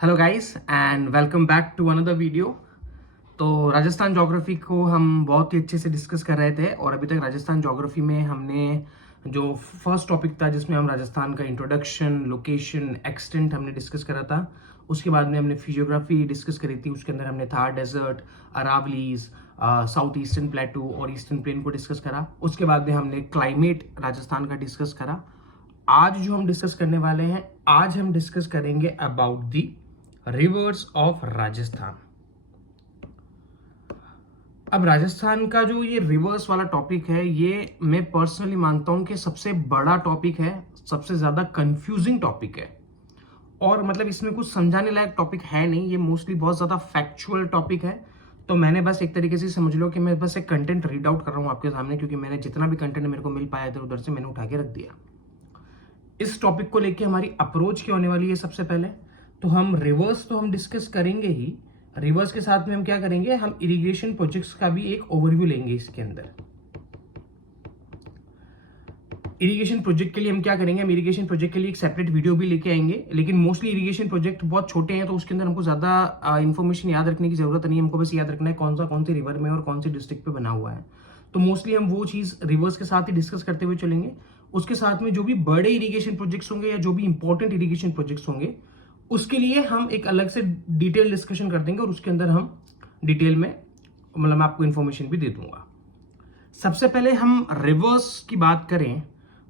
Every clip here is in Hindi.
Hello guys and welcome back to another video. तो राजस्थान ज्योग्राफी को हम बहुत ही अच्छे से डिस्कस कर रहे थे और अभी तक राजस्थान ज्योग्राफी में हमने जो फर्स्ट टॉपिक था जिसमें हम राजस्थान का इंट्रोडक्शन, लोकेशन, एक्सटेंट हमने डिस्कस करा था। उसके बाद में हमने फिजियोग्राफी डिस्कस करी थी। उसके अंदर हमने Thar desert, Aravallis, south eastern plateau और ईस्टर्न प्लेन को डिस्कस करा। उसके बाद में हमने क्लाइमेट राजस्थान का डिस्कस करा। आज जो हम डिस्कस करने वाले हैं, आज हम डिस्कस करेंगे about the reverse of Rajasthan. अब राजस्थान का जो ये रिवर्स वाला टॉपिक है, ये मैं पर्सनली मानता हूं कि सबसे बड़ा टॉपिक है, सबसे ज्यादा कंफ्यूजिंग टॉपिक है और मतलब इसमें कुछ समझाने लायक टॉपिक है नहीं। ये मोस्टली बहुत ज्यादा फैक्चुअल टॉपिक है। तो मैंने बस एक तरीके से समझ लो कि मैं बस एक कंटेंट रीड आउट कर रहा हूं आपके सामने, क्योंकि मैंने जितना भी कंटेंट मेरे को मिल पाया इधर उधर से मैंने उठा के रख दिया। इस टॉपिक को लेके हमारी अप्रोच क्या होने वाली है? सबसे पहले तो हम रिवर्स तो हम डिस्कस करेंगे ही, रिवर्स के साथ में हम क्या करेंगे, हम इरिगेशन प्रोजेक्ट्स का भी एक ओवरव्यू लेंगे। इसके अंदर इरिगेशन प्रोजेक्ट के लिए हम क्या करेंगे, हम इरिगेशन प्रोजेक्ट के लिए एक सेपरेट वीडियो भी लेके आएंगे। लेकिन मोस्टली इरिगेशन प्रोजेक्ट बहुत छोटे हैं तो उसके अंदर हमको ज्यादा इन्फॉर्मेशन याद रखने की जरूरत नहीं है। हमको बस याद रखना है कौन सी रिवर में और कौन सी डिस्ट्रिक्ट पे बना हुआ है। तो मोस्टली हम वो चीज रिवर्स के साथ ही डिस्कस करते हुए चलेंगे। उसके साथ में जो भी बड़े इरिगेशन प्रोजेक्ट्स होंगे या जो भी इंपॉर्टेंट इरिगेशन प्रोजेक्ट्स होंगे उसके लिए हम एक अलग से डिटेल डिस्कशन कर देंगे और उसके अंदर हम डिटेल में मतलब आपको इंफॉर्मेशन भी दे दूंगा। सबसे पहले हम रिवर्स की बात करें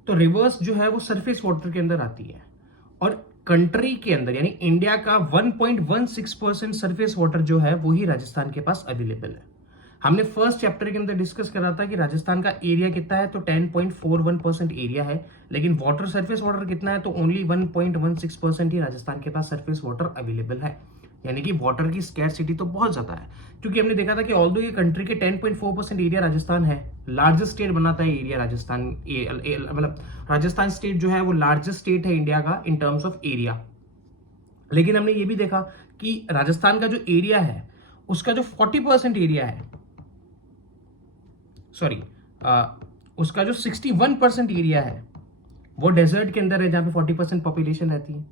तो रिवर्स जो है वो सरफेस वाटर के अंदर आती है और कंट्री के अंदर यानी इंडिया का 1.16% सरफेस वाटर जो है वो ही राजस्थान के पास अवेलेबल है। हमने फर्स्ट चैप्टर के अंदर डिस्कस करा था कि राजस्थान का एरिया कितना है, तो 10.41% एरिया है, लेकिन वाटर सरफेस वाटर कितना है, तो ओनली 1.16% ही राजस्थान के पास सरफेस वाटर अवेलेबल है। यानी कि वाटर की स्कैरसिटी तो बहुत ज्यादा है, क्योंकि हमने देखा था कि ऑल्दो ये कंट्री के 10.4% एरिया राजस्थान है, लार्जेस्ट स्टेट बनाता है एरिया राजस्थान। मतलब राजस्थान स्टेट जो है वो लार्जेस्ट स्टेट है इंडिया का इन टर्म्स ऑफ एरिया। लेकिन हमने ये भी देखा कि राजस्थान का जो एरिया है उसका जो 40% एरिया है, सॉरी उसका जो 61% एरिया है वो डेजर्ट के अंदर है, जहां पे 40% पॉपुलेशन रहती है।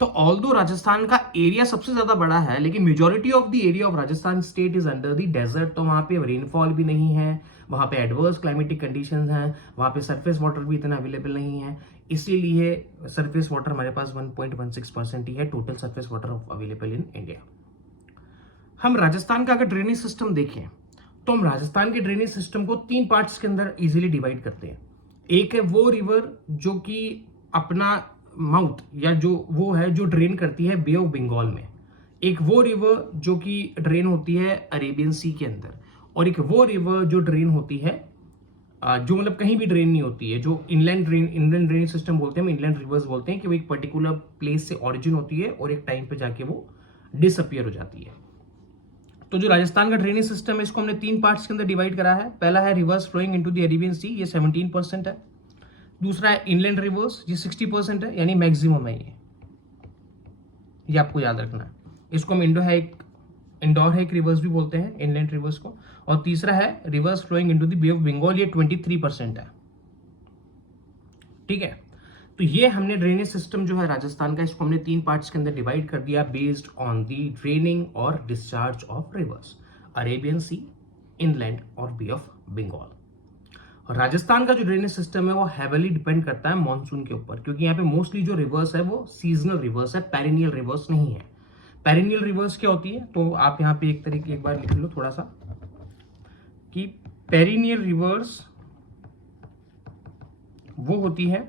तो ऑल्दो राजस्थान का एरिया सबसे ज्यादा बड़ा है, लेकिन majority of the area of Rajasthan state is under the desert. तो वहां पे रेनफॉल भी नहीं है, वहां पे एडवर्स क्लाइमेटिक कंडीशंस हैं, वहां पे सरफेस वाटर भी इतना अवेलेबल नहीं है। इसीलिए सरफेस वाटर हमारे पास 1.16% ही है total surface water available in India. हम राजस्थान का अगर ड्रेनेज सिस्टम देखें तो हम राजस्थान के ड्रेनेज सिस्टम को 3 पार्ट्स के अंदर इजीली डिवाइड करते हैं। एक है वो रिवर जो कि अपना माउथ या जो वो है जो ड्रेन करती है बे ऑफ बंगाल में, एक वो रिवर जो कि ड्रेन होती है अरेबियन सी के अंदर, और एक वो रिवर जो ड्रेन होती है जो मतलब कहीं भी ड्रेन नहीं होती है, जो इनलैंड ड्रेनेज सिस्टम बोलते हैं, हम इनलैंड रिवर्स बोलते हैं, कि वो एक पर्टिकुलर प्लेस से ऑरिजिन होती है और एक टाइम पे जाके वो डिसअपियर हो जाती है। तो जो राजस्थान का ड्रेनेज सिस्टम है इसको हमने 3 पार्ट्स के अंदर डिवाइड करा है। पहला है reverse flowing into the Arabian sea, ये 17% है। दूसरा है इनलैंड रिवर्स, ये 60% है, यानी मैक्सिमम है ये आपको याद रखना है। इसको हम इंडोर रिवर्स भी बोलते हैं, इनलैंड रिवर्स को। और तीसरा है reverse flowing into the bay of Bengal, ये 23% है। ठीक है, तो ये हमने ड्रेनेज सिस्टम जो है राजस्थान का, इसको हमने 3 पार्ट्स के अंदर डिवाइड कर दिया बेस्ड ऑन दी ड्रेनिंग और discharge of rivers, Arabian sea, inland और बे ऑफ बंगाल। और राजस्थान का जो ड्रेनेज सिस्टम है वो हैवीली डिपेंड करता है मानसून के ऊपर, क्योंकि यहाँ पे मोस्टली जो रिवर्स है वो सीजनल रिवर्स है, पेरिनियल रिवर्स नहीं है। पेरिनियल रिवर्स क्या होती है, तो आप यहाँ पे एक बार लिख लो थोड़ा सा कि पेरिनियल रिवर्स वो होती है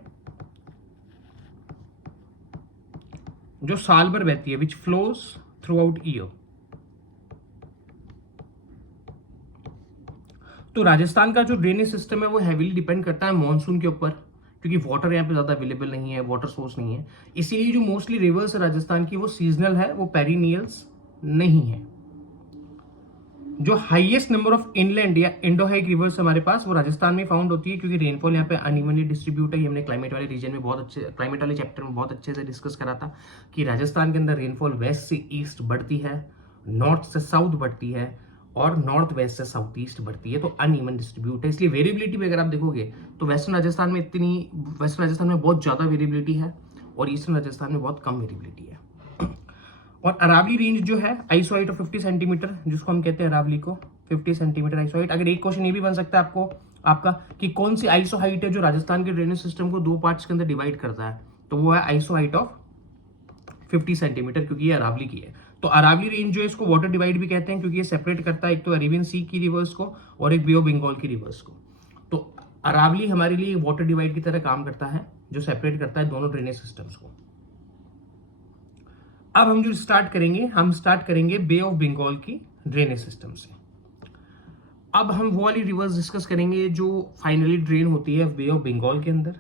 जो साल भर बहती है, which flows through out year. तो राजस्थान का जो ड्रेनेज सिस्टम है वो हैवीली डिपेंड करता है मानसून के ऊपर, क्योंकि वाटर यहाँ पे ज्यादा अवेलेबल नहीं है, वाटर सोर्स नहीं है। इसीलिए जो मोस्टली रिवर्स है राजस्थान की वो सीजनल है, वो पेरिनियल्स नहीं है। जो हाईएस्ट नंबर ऑफ इनलैंड या इंडोहाइक रिवर्स हमारे पास वो राजस्थान में फाउंड होती है, क्योंकि रेनफॉल यहाँ पे अनइवनली डिस्ट्रीब्यूट है। ये हमने क्लाइमेट वाले रीजन में बहुत अच्छे, क्लाइमेट वाले चैप्टर में बहुत अच्छे से डिस्कस करा था कि राजस्थान के अंदर रेनफॉल वेस्ट से ईस्ट बढ़ती है, नॉर्थ से साउथ बढ़ती है और नॉर्थ वेस्ट से साउथ ईस्ट बढ़ती है, तो अनइवन डिस्ट्रीब्यूट है। इसलिए वेरिएबिलिटी भी अगर आप देखोगे तो वेस्टर्न राजस्थान में बहुत ज्यादा वेरिएबिलिटी है और ईस्टर्न राजस्थान में बहुत कम वेरिएबिलिटी है। और अरावली रेंज जो है आइसो हाइट ऑफ 50 सेंटीमीटर, जिसको हम कहते हैं अरावली को 50 सेंटीमीटर आइसो हाइट। अगर एक क्वेश्चन ये भी बन सकता है आपको आपका कि कौन सी आइसो हाइट है जो राजस्थान के ड्रेनेज सिस्टम को दो पार्ट्स के अंदर डिवाइड करता है, तो वो है आइसो हाइट ऑफ 50 सेंटीमीटर, क्योंकि ये अरावली की है। तो अरावली रेंज जो है इसको वाटर डिवाइड भी कहते हैं, क्योंकि ये सेपरेट करता है एक तो अरेबियन सी की रिवर्स को और एक बे ऑफ बंगाल की रिवर्स को। तो अरावली हमारे लिए वाटर डिवाइड की तरह काम करता है, जो सेपरेट करता है दोनों ड्रेनेज सिस्टम्स को। अब हम जो स्टार्ट करेंगे बे ऑफ बंगाल की ड्रेनेज सिस्टम से। अब हम वो वाली रिवर्स डिस्कस करेंगे जो फाइनली ड्रेन होती है बे ऑफ बंगाल के अंदर।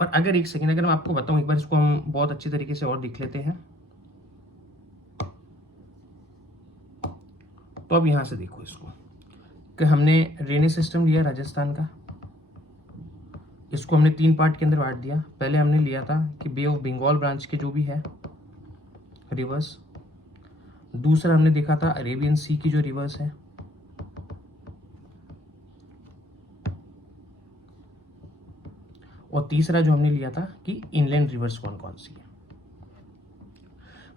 और अगर एक सेकेंड, अगर मैं आपको बताऊं एक बार, इसको हम बहुत अच्छी तरीके से और देख लेते हैं। तो अब यहां से देखो इसको कि हमने ड्रेनेज सिस्टम लिया राजस्थान का, इसको हमने 3 पार्ट के अंदर बांट दिया। पहले हमने लिया था कि बे ऑफ बंगाल ब्रांच के जो भी है रिवर्स, दूसरा हमने देखा था अरेबियन सी की जो रिवर्स है, और तीसरा जो हमने लिया था कि इनलैंड रिवर्स कौन कौन सी है।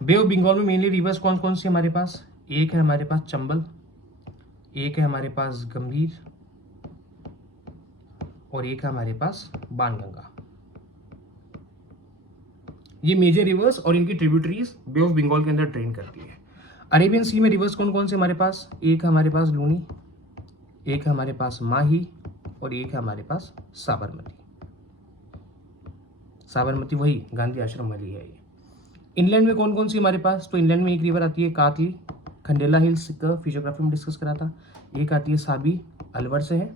बे ऑफ बंगाल में मेनली रिवर्स कौन कौन सी हमारे पास, एक है हमारे पास चंबल, एक है हमारे पास गंभीर, और एक है हमारे पास बाणगंगा। ये मेजर रिवर्स और इनकी ट्रिब्यूटरीज बे ऑफ बंगाल के अंदर ट्रेन करती है। अरेबियन सी में रिवर्स कौन कौन से हमारे पास, एक है हमारे पास लूनी, एक है हमारे पास माही, और एक है हमारे पास साबरमती। साबरमती वही गांधी आश्रम वाली है ये। इनलैंड में कौन कौन सी हमारे पास, तो इनलैंड में एक रिवर आती है कातली, खंडेला हिल्स का फिजियोग्राफी में डिस्कस करा था। एक आती है साबी, अलवर से है,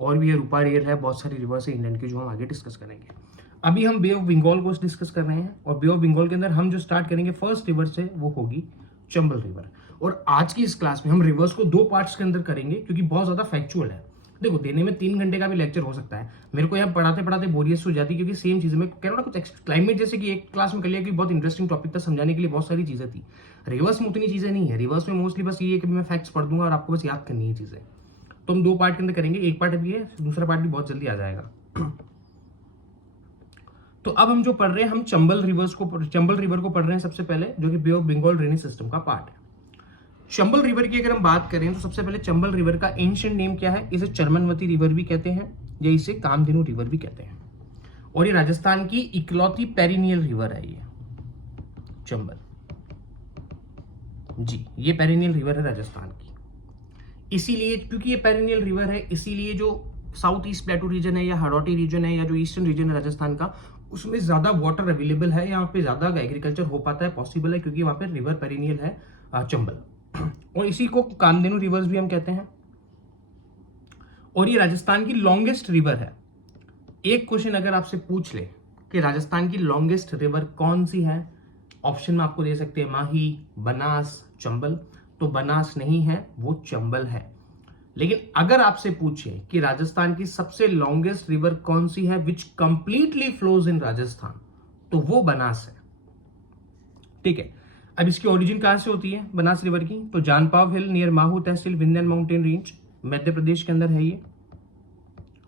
और भी है रूपा रेल है, बहुत सारी रिवर्स है इंग्लैंड की जो हम आगे डिस्कस करेंगे। अभी हम बे ऑफ बंगाल को डिस्कस कर रहे हैं, और बे ऑफ बंगाल के अंदर हम जो स्टार्ट करेंगे फर्स्ट रिवर से वो होगी चंबल रिवर। और आज की इस क्लास में हम रिवर्स को 2 पार्ट्स के अंदर करेंगे, क्योंकि बहुत ज्यादा फैक्चुअल है। देखो देने में 3 घंटे का भी लेक्चर हो सकता है, मेरे को यहाँ पढ़ाते पढ़ाते बोरियत हो जाती है, क्योंकि सेम चीजें मैं कह रहा हूँ ना, कुछ क्लाइमेट जैसे कि एक क्लास में कर लिया कि बहुत इंटरेस्टिंग टॉपिक था, समझाने के लिए बहुत सारी चीजें थी। रिवर्स में उतनी चीजें नहीं है, रिवर्स में मोस्टली बस ये है कि मैं फैक्ट्स पढ़ दूंगा और आपको बस याद करनी है चीजें। तो हम 2 पार्ट के अंदर करेंगे, एक पार्ट अभी है, दूसरा पार्ट भी बहुत जल्दी आ जाएगा। तो अब हम जो पढ़ रहे हैं, हम चंबल रिवर को पढ़ रहे हैं सबसे पहले, जो कि बे ऑफ बंगाल ड्रेनेज सिस्टम का पार्ट है। चंबल रिवर की अगर हम बात करें तो सबसे पहले चंबल रिवर का एंशिएंट नेम क्या है, इसे चरमनवती रिवर भी कहते हैं, या इसे कामधेनु रिवर भी कहते हैं। और ये राजस्थान की इकलौती पेरिनियल रिवर है ये चंबल जी, ये पेरिनियल रिवर है राजस्थान की। इसीलिए क्योंकि ये पेरिनियल रिवर है, इसीलिए जो साउथ ईस्ट प्लेटू रीजन है या हाड़ौती रीजन है या जो ईस्टर्न रीजन है राजस्थान का, उसमें ज्यादा वाटर अवेलेबल है, यहाँ पे ज्यादा एग्रीकल्चर हो पाता है, पॉसिबल है, क्योंकि वहां पे रिवर पेरिनियल है चंबल। और इसी को कामधेनु रिवर्स भी हम कहते हैं। और ये राजस्थान की लॉन्गेस्ट रिवर है। एक क्वेश्चन अगर आपसे पूछ ले कि राजस्थान की लॉन्गेस्ट रिवर कौन सी है, ऑप्शन में आपको दे सकते हैं माही, बनास, चंबल। तो बनास नहीं है, वो चंबल है। लेकिन अगर आपसे पूछे कि राजस्थान की सबसे लॉन्गेस्ट रिवर कौन सी है विच कंप्लीटली फ्लोज इन राजस्थान, तो वो बनास है। ठीक है, अब इसकी ओरिजिन कहां से होती है बनास रिवर की, तो जानपाव हिल नियर माहू तहसील विंध्यन माउंटेन रेंज मध्य प्रदेश के अंदर है ये।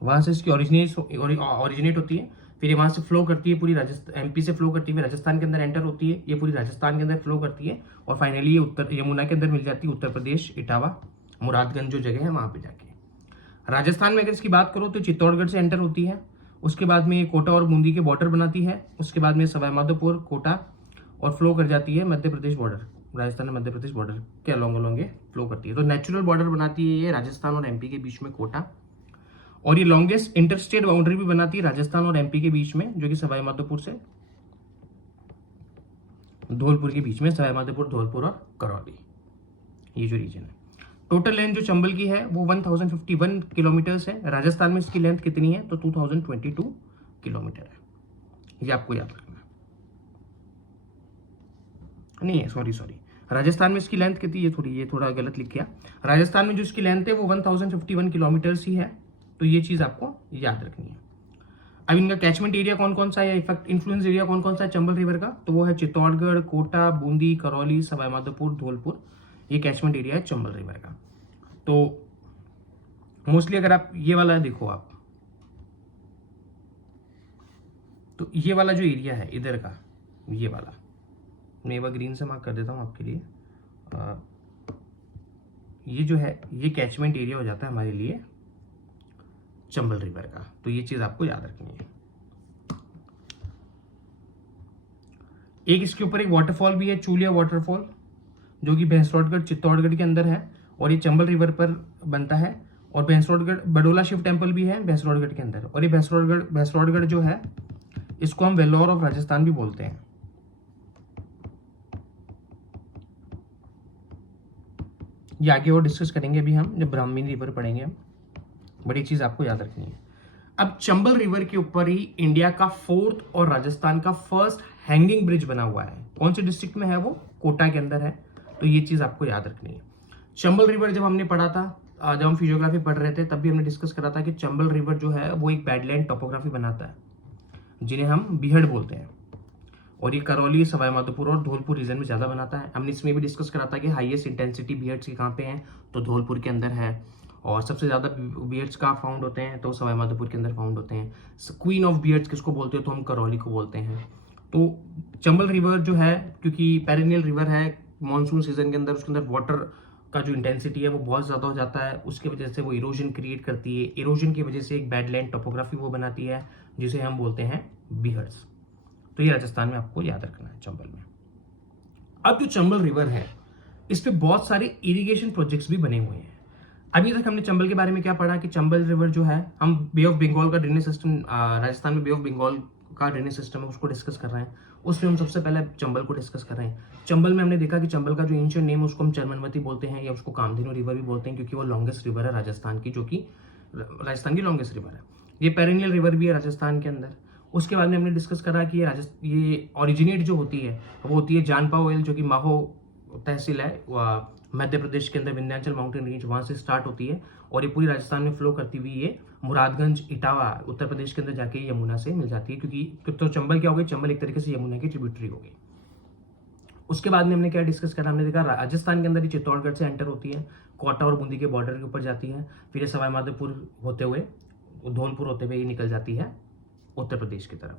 वहां से इसकी ओरिजिनेट होती है, फिर वहां से फ्लो करती है पूरी राजस्थान, एमपी से फ्लो करती है, राजस्थान के अंदर एंटर होती है, ये पूरी राजस्थान के अंदर फ्लो करती है, और फाइनली ये उत्तर यमुना के अंदर मिल जाती है, उत्तर प्रदेश, इटावा, मुरादगंज जो जगह है वहां पे जाके। राजस्थान में अगर इसकी बात करो तो चित्तौड़गढ़ से एंटर होती है, उसके बाद में कोटा और बूंदी के बॉर्डर बनाती है, उसके बाद में सवाईमाधोपुर, कोटा, और फ्लो कर जाती है मध्य प्रदेश बॉर्डर, राजस्थान और मध्य प्रदेश बॉर्डर के अलोंग फ्लो करती है। तो नेचुरल बॉर्डर बनाती है ये राजस्थान और एमपी के बीच में कोटा, और ये लॉन्गेस्ट इंटरस्टेट बाउंड्री भी बनाती है राजस्थान और एमपी के बीच में, जो कि सवाईमाधोपुर से धौलपुर के बीच में, सवाईमाधोपुर, धौलपुर और करौली, ये जो रीजन है। टोटल लेंथ जो चंबल की है वो 1051 किलोमीटर्स है। राजस्थान में इसकी लेंथ कितनी है, तो 2022 किलोमीटर है, ये आपको याद रखना नहीं है। सॉरी, राजस्थान में इसकी लेंथ कितनी, ये थोड़ा गलत लिख गया। राजस्थान में जो इसकी लेंथ है वो 1051 किलोमीटर्स ही है, तो ये चीज आपको याद रखनी है। अब इनका कैचमेंट एरिया कौन कौन सा है, इफेक्ट इन्फ्लुएंस एरिया कौन कौन सा है चंबल रिवर का, तो वो है चित्तौड़गढ़, कोटा, बूंदी, करौली, सवाईमाधोपुर, धौलपुर, ये कैचमेंट एरिया है चंबल रिवर का। तो मोस्टली अगर आप ये वाला देखो आप, तो ये वाला जो एरिया है इधर का, ये वाला मैं एक बार ग्रीन से मार्क कर देता हूँ आपके लिए। ये जो है ये कैचमेंट एरिया हो जाता है हमारे लिए चंबल रिवर का, तो ये चीज़ आपको याद रखनी है। एक इसके ऊपर एक वाटरफॉल भी है, चूलिया वाटरफॉल, जो कि भैंसरोडगढ़ चित्तौड़गढ़ के अंदर है और ये चंबल रिवर पर बनता है। और भैंसरोडगढ़ बडोला शिव टेम्पल भी है भैंसरोडगढ़ के अंदर। और ये भैंसरोडगढ़ जो है इसको हम वेल्लोर ऑफ राजस्थान भी बोलते हैं। ये आगे और डिस्कस करेंगे अभी हम जब ब्राह्मणी रिवर पढ़ेंगे हम। बड़ी चीज आपको याद रखनी है। अब चंबल रिवर के ऊपर ही इंडिया का 4th और राजस्थान का फर्स्ट हैंगिंग ब्रिज बना हुआ है। कौन से डिस्ट्रिक्ट में है वो? कोटा के अंदर है। तो ये चीज आपको याद रखनी है। चंबल रिवर जब हमने पढ़ा था, जब हम फिजियोग्राफी पढ़ रहे थे, तब भी हमने डिस्कस करा था कि चंबल रिवर जो है वो एक बैडलैंड टोपोग्राफी बनाता है, जिन्हें हम बीहड़ बोलते हैं। और ये करौली, सवाईमाधोपुर और धौलपुर रीजन में ज्यादा बनाता है। हमने इसमें भी डिस्कस करा था कि हाईएस्ट इंटेंसिटी बीहड्स की कहाँ पे हैं, तो धौलपुर के अंदर है। और सबसे ज्यादा बीहड्स कहाँ फाउंड होते हैं, तो सवाईमाधोपुर के अंदर फाउंड होते हैं। क्वीन ऑफ बीहड्स किसको बोलते हैं, तो हम करौली को बोलते हैं। तो चंबल रिवर जो है, क्योंकि पेरिनियल रिवर है, मानसून सीजन के अंदर उसके अंदर वाटर का जो इंटेंसिटी है वो बहुत ज़्यादा हो जाता है। उसके वजह से वो इरोजन क्रिएट करती है। इरोजन की वजह से एक बैडलैंड टोपोग्राफी वो बनाती है, जिसे हम बोलते हैं बीहड्स। तो ये राजस्थान में आपको याद रखना है चंबल में। अब जो चंबल रिवर है, इस पे बहुत सारे इरिगेशन प्रोजेक्ट्स भी बने हुए हैं। अभी तक हमने चंबल के बारे में क्या पढ़ा कि चंबल रिवर जो है, हम बे ऑफ बंगाल का ड्रेनेज सिस्टम, राजस्थान में बे ऑफ बंगाल का ड्रेनेज सिस्टम है, उसको डिस्कस कर रहे हैं। उसमें हम सबसे पहले चंबल को डिस्कस कर रहे हैं। चंबल में हमने देखा कि चंबल का जो एंशिएंट नेम उसको हम चरमनवती बोलते हैं, या उसको कामधेनु रिवर भी बोलते हैं, क्योंकि वो लॉन्गेस्ट रिवर है राजस्थान की, जो कि राजस्थान की लॉन्गेस्ट रिवर है। ये पेरिनियल रिवर भी है राजस्थान के अंदर। उसके बाद में हमने डिस्कस करा कि ये ओरिजिनेट जो होती है वो होती है जानपा ऑयल, जो कि माहो तहसील है मध्य प्रदेश के अंदर, विंध्याचल माउंटेन रेंज वहां से स्टार्ट होती है और ये पूरी राजस्थान में फ्लो करती हुई ये मुरादगंज, इटावा, उत्तर प्रदेश के अंदर जाके यमुना से मिल जाती है। क्योंकि तो चंबल क्या हो गई, चंबल एक तरीके से यमुना की ट्रिब्यूटरी हो गई। उसके बाद में हमने क्या डिस्कस करा, हमने देखा राजस्थान के अंदर ही चित्तौड़गढ़ से एंटर होती है, कोटा और बूंदी के बॉर्डर के ऊपर जाती है, फिर सवाईमाधोपुर होते हुए, धौलपुर होते हुए ये निकल जाती है उत्तर प्रदेश की तरफ।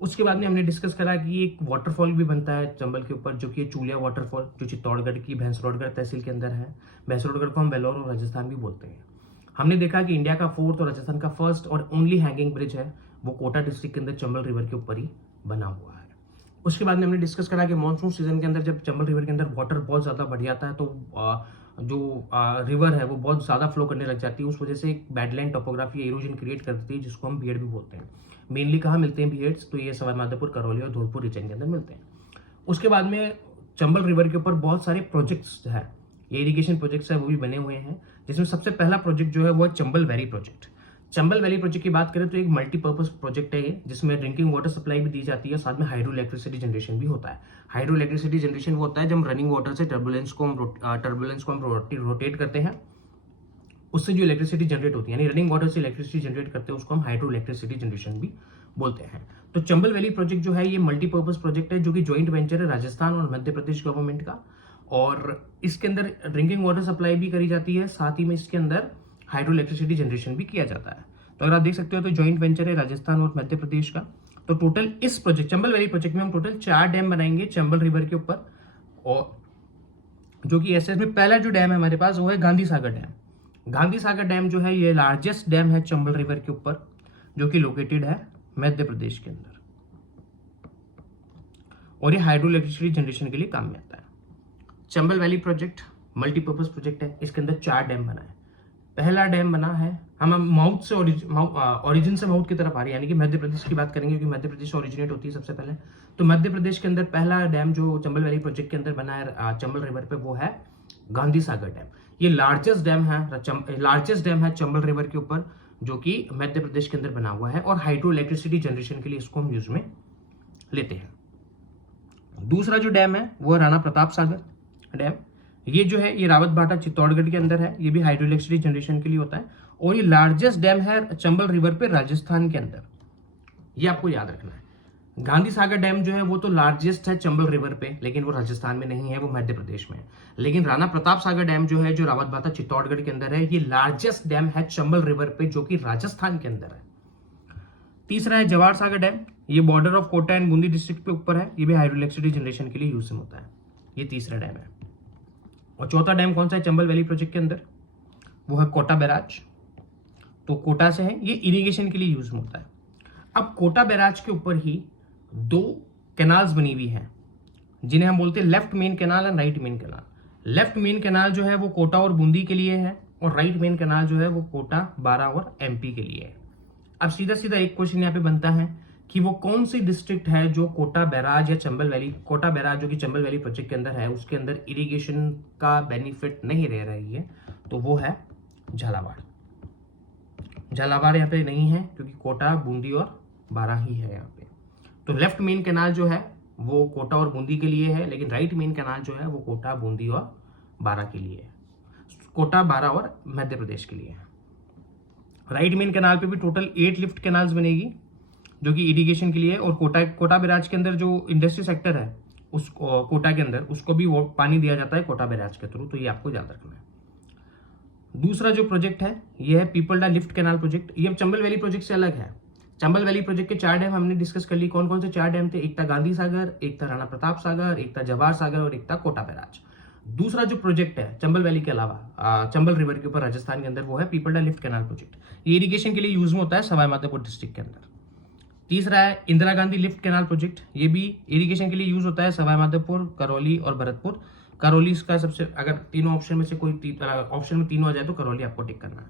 उसके बाद में हमने डिस्कस करा कि एक वाटरफॉल भी बनता है चंबल के ऊपर, जो कि चूलिया वाटरफॉल, जो चित्तौड़गढ़ की भैंसरोडगढ़ तहसील के अंदर है। भैंसरोडगढ़ को हम वेल्लोर और राजस्थान भी बोलते हैं। हमने देखा कि इंडिया का 4th और राजस्थान का फर्स्ट और ओनली हैंगिंग ब्रिज है, वो कोटा डिस्ट्रिक्ट के अंदर चंबल रिवर के ऊपर ही बना हुआ है। उसके बाद में हमने डिस्कस करा कि मानसून सीजन के अंदर जब चंबल रिवर के अंदर वाटर बहुत ज़्यादा बढ़ जाता है, तो जो रिवर है वो बहुत ज़्यादा फ्लो करने लग जाती है। उस वजह से एक बैडलैंड टोपोग्राफी इरोजन क्रिएट करती है, जिसको हम बीहड़ भी बोलते हैं। मेनली कहाँ मिलते हैं बीहड्स, तो ये सवाईमाधोपुर, करौली और धौलपुर रीजन के अंदर मिलते हैं। उसके बाद में चंबल रिवर के ऊपर बहुत सारे प्रोजेक्ट्स है, ये इरिगेशन प्रोजेक्ट्स है, वो भी बने हुए हैं। जिसमें सबसे पहला प्रोजेक्ट जो है वो है Chambal valley project. Chambal valley project की बात करें तो एक मल्टीपर्पज प्रोजेक्ट है ये, जिसमें ड्रिंकिंग वाटर सप्लाई भी दी जाती है, साथ में हाइड्रो इलेक्ट्रिसिटी जनरेशन भी होता है। हाइड्रो इलेक्ट्रिसिटी जनरेशन वो होता है जब रनिंग वाटर से टर्बुलेंस को हम रोटेट करते हैं, उससे जो इलेक्ट्रिसिटी जनरेट होती है, यानी रनिंग वाटर से इलेक्ट्रिसिटी जनरेट करते हैं, उसको हम हाइड्रो इलेक्ट्रिसिटी जनरेशन भी बोलते हैं। तो चंबल वैली प्रोजेक्ट जो है ये मल्टीपर्पज प्रोजेक्ट है, जो कि ज्वाइंट वेंचर है राजस्थान और मध्य प्रदेश गवर्नमेंट का। और इसके अंदर ड्रिंकिंग वाटर सप्लाई भी करी जाती है, साथ ही में इसके अंदर हाइड्रो इलेक्ट्रिसिटी जनरेशन भी किया जाता है। तो अगर आप देख सकते हो तो ज्वाइंट वेंचर है राजस्थान और मध्य प्रदेश का। तो टोटल इस प्रोजेक्ट चंबल वैली प्रोजेक्ट में हम टोटल 4 डैम बनाएंगे चंबल रिवर के ऊपर, और जो कि ऐसे में पहला जो डैम है हमारे पास वो है गांधी सागर डैम। गांधी सागर डैम जो है ये लार्जेस्ट डैम है चंबल रिवर के ऊपर, जो कि लोकेटेड है मध्य प्रदेश के अंदर, और ये हाइड्रो इलेक्ट्रिसिटी जनरेशन के लिए काम में आता है। Chambal valley project multipurpose project है, इसके अंदर 4 डैम बना है। पहला डैम बना है, हम माउथ से ओरिजिन से माउथ की तरफ आ रही है, यानी कि मध्य प्रदेश की बात करेंगे, क्योंकि मध्य प्रदेश से ओरिजिनेट होती है सबसे पहले। तो मध्य प्रदेश के अंदर पहला डैम जो चंबल वैली प्रोजेक्ट के अंदर बना है चंबल रिवर पे, वो है गांधी सागर डैम। ये लार्जेस्ट डैम है चंबल रिवर के ऊपर, जो कि मध्य प्रदेश के अंदर बना हुआ है, और हाइड्रो इलेक्ट्रिसिटी जनरेशन के लिए इसको हम यूज में लेते हैं। दूसरा जो डैम है वो है राणा प्रताप सागर डैम। ये जो है ये रावत भाटा चित्तौड़गढ़ के अंदर है, ये भी हाइड्रो इलेक्ट्रिसिटी जनरेशन के लिए होता है, और ये लार्जेस्ट डैम है चंबल रिवर पे राजस्थान के अंदर, ये आपको याद रखना है। गांधी सागर डैम जो है वो तो लार्जेस्ट है चंबल रिवर पे, लेकिन वो राजस्थान में नहीं है, वो मध्य प्रदेश में है। लेकिन राणा प्रताप सागर डैम जो है, जो रावत भाटा चित्तौड़गढ़ के अंदर है, ये लार्जेस्ट डैम है चंबल रिवर पे, जो कि राजस्थान के अंदर है। तीसरा है जवाहर सागर डैम। ये border of Kota and Bundi district पे ऊपर है, ये भी हाइड्रो इलेक्ट्रिसिटी जनरेशन के लिए यूज होता है। ये तीसरा डैम है। और चौथा डैम कौन सा है चंबल वैली प्रोजेक्ट के अंदर, वो है कोटा बैराज। तो कोटा से है, ये इरिगेशन के लिए यूज होता है। अब कोटा बैराज के ऊपर ही दो कैनाल्स बनी हुई हैं जिन्हें हम बोलते हैं left main canal and right main canal. Left main canal जो है वो कोटा और बूंदी के लिए है, और राइट मेन कैनाल जो है वो कोटा, बारां और एमपी के लिए है। अब सीधा सीधा एक क्वेश्चन यहाँ पे बनता है कि वो कौन सी डिस्ट्रिक्ट है जो कोटा बैराज या चंबल वैली, कोटा बैराज जो कि चंबल वैली प्रोजेक्ट के अंदर है, उसके अंदर इरिगेशन का बेनिफिट नहीं रह रही है, तो वो है झालावाड़। झालावाड़ यहाँ पे नहीं है क्योंकि कोटा, बूंदी और बारां ही है यहाँ पे। तो लेफ्ट मेन कैनाल जो है वो कोटा और बूंदी के लिए है, लेकिन राइट मेन कैनाल जो है वो कोटा, बूंदी और बारां के लिए है। कोटा, बारां और मध्य प्रदेश के लिए है। राइट मेन कैनाल पे भी टोटल 8 लिफ्ट कैनाल्स बनेगी जो कि इरिगेशन के लिए है, और कोटा बैराज के अंदर जो इंडस्ट्री सेक्टर है उस कोटा के अंदर, उसको भी वो पानी दिया जाता है कोटा बैराज के थ्रू, तो ये आपको याद रखना है। दूसरा जो प्रोजेक्ट है ये है पीपलडा लिफ्ट कैनाल प्रोजेक्ट। ये चंबल वैली प्रोजेक्ट से अलग है। चंबल वैली प्रोजेक्ट के 4 डैम हमने डिस्कस कर ली। कौन कौन से 4 डैम थे, एक था गांधी सागर, एक था राणा प्रताप सागर, एक था जवाहर सागर और एक था कोटा बैराज। दूसरा जो प्रोजेक्ट है चंबल वैली के अलावा चंबल रिवर के ऊपर राजस्थान के अंदर, वो है पीपलडा लिफ्ट कैनाल प्रोजेक्ट। ये इरिगेशन के लिए यूज में होता है सवाई माधोपुर डिस्ट्रिक्ट के अंदर। तीसरा है Indira Gandhi lift canal project. ये भी इरिगेशन के लिए यूज होता है सवाई माधोपुर, करौली और भरतपुर। करौली इसका सबसे, अगर तीनों ऑप्शन में से कोई ऑप्शन में तीनों आ जाए तो करौली आपको टिक करना है।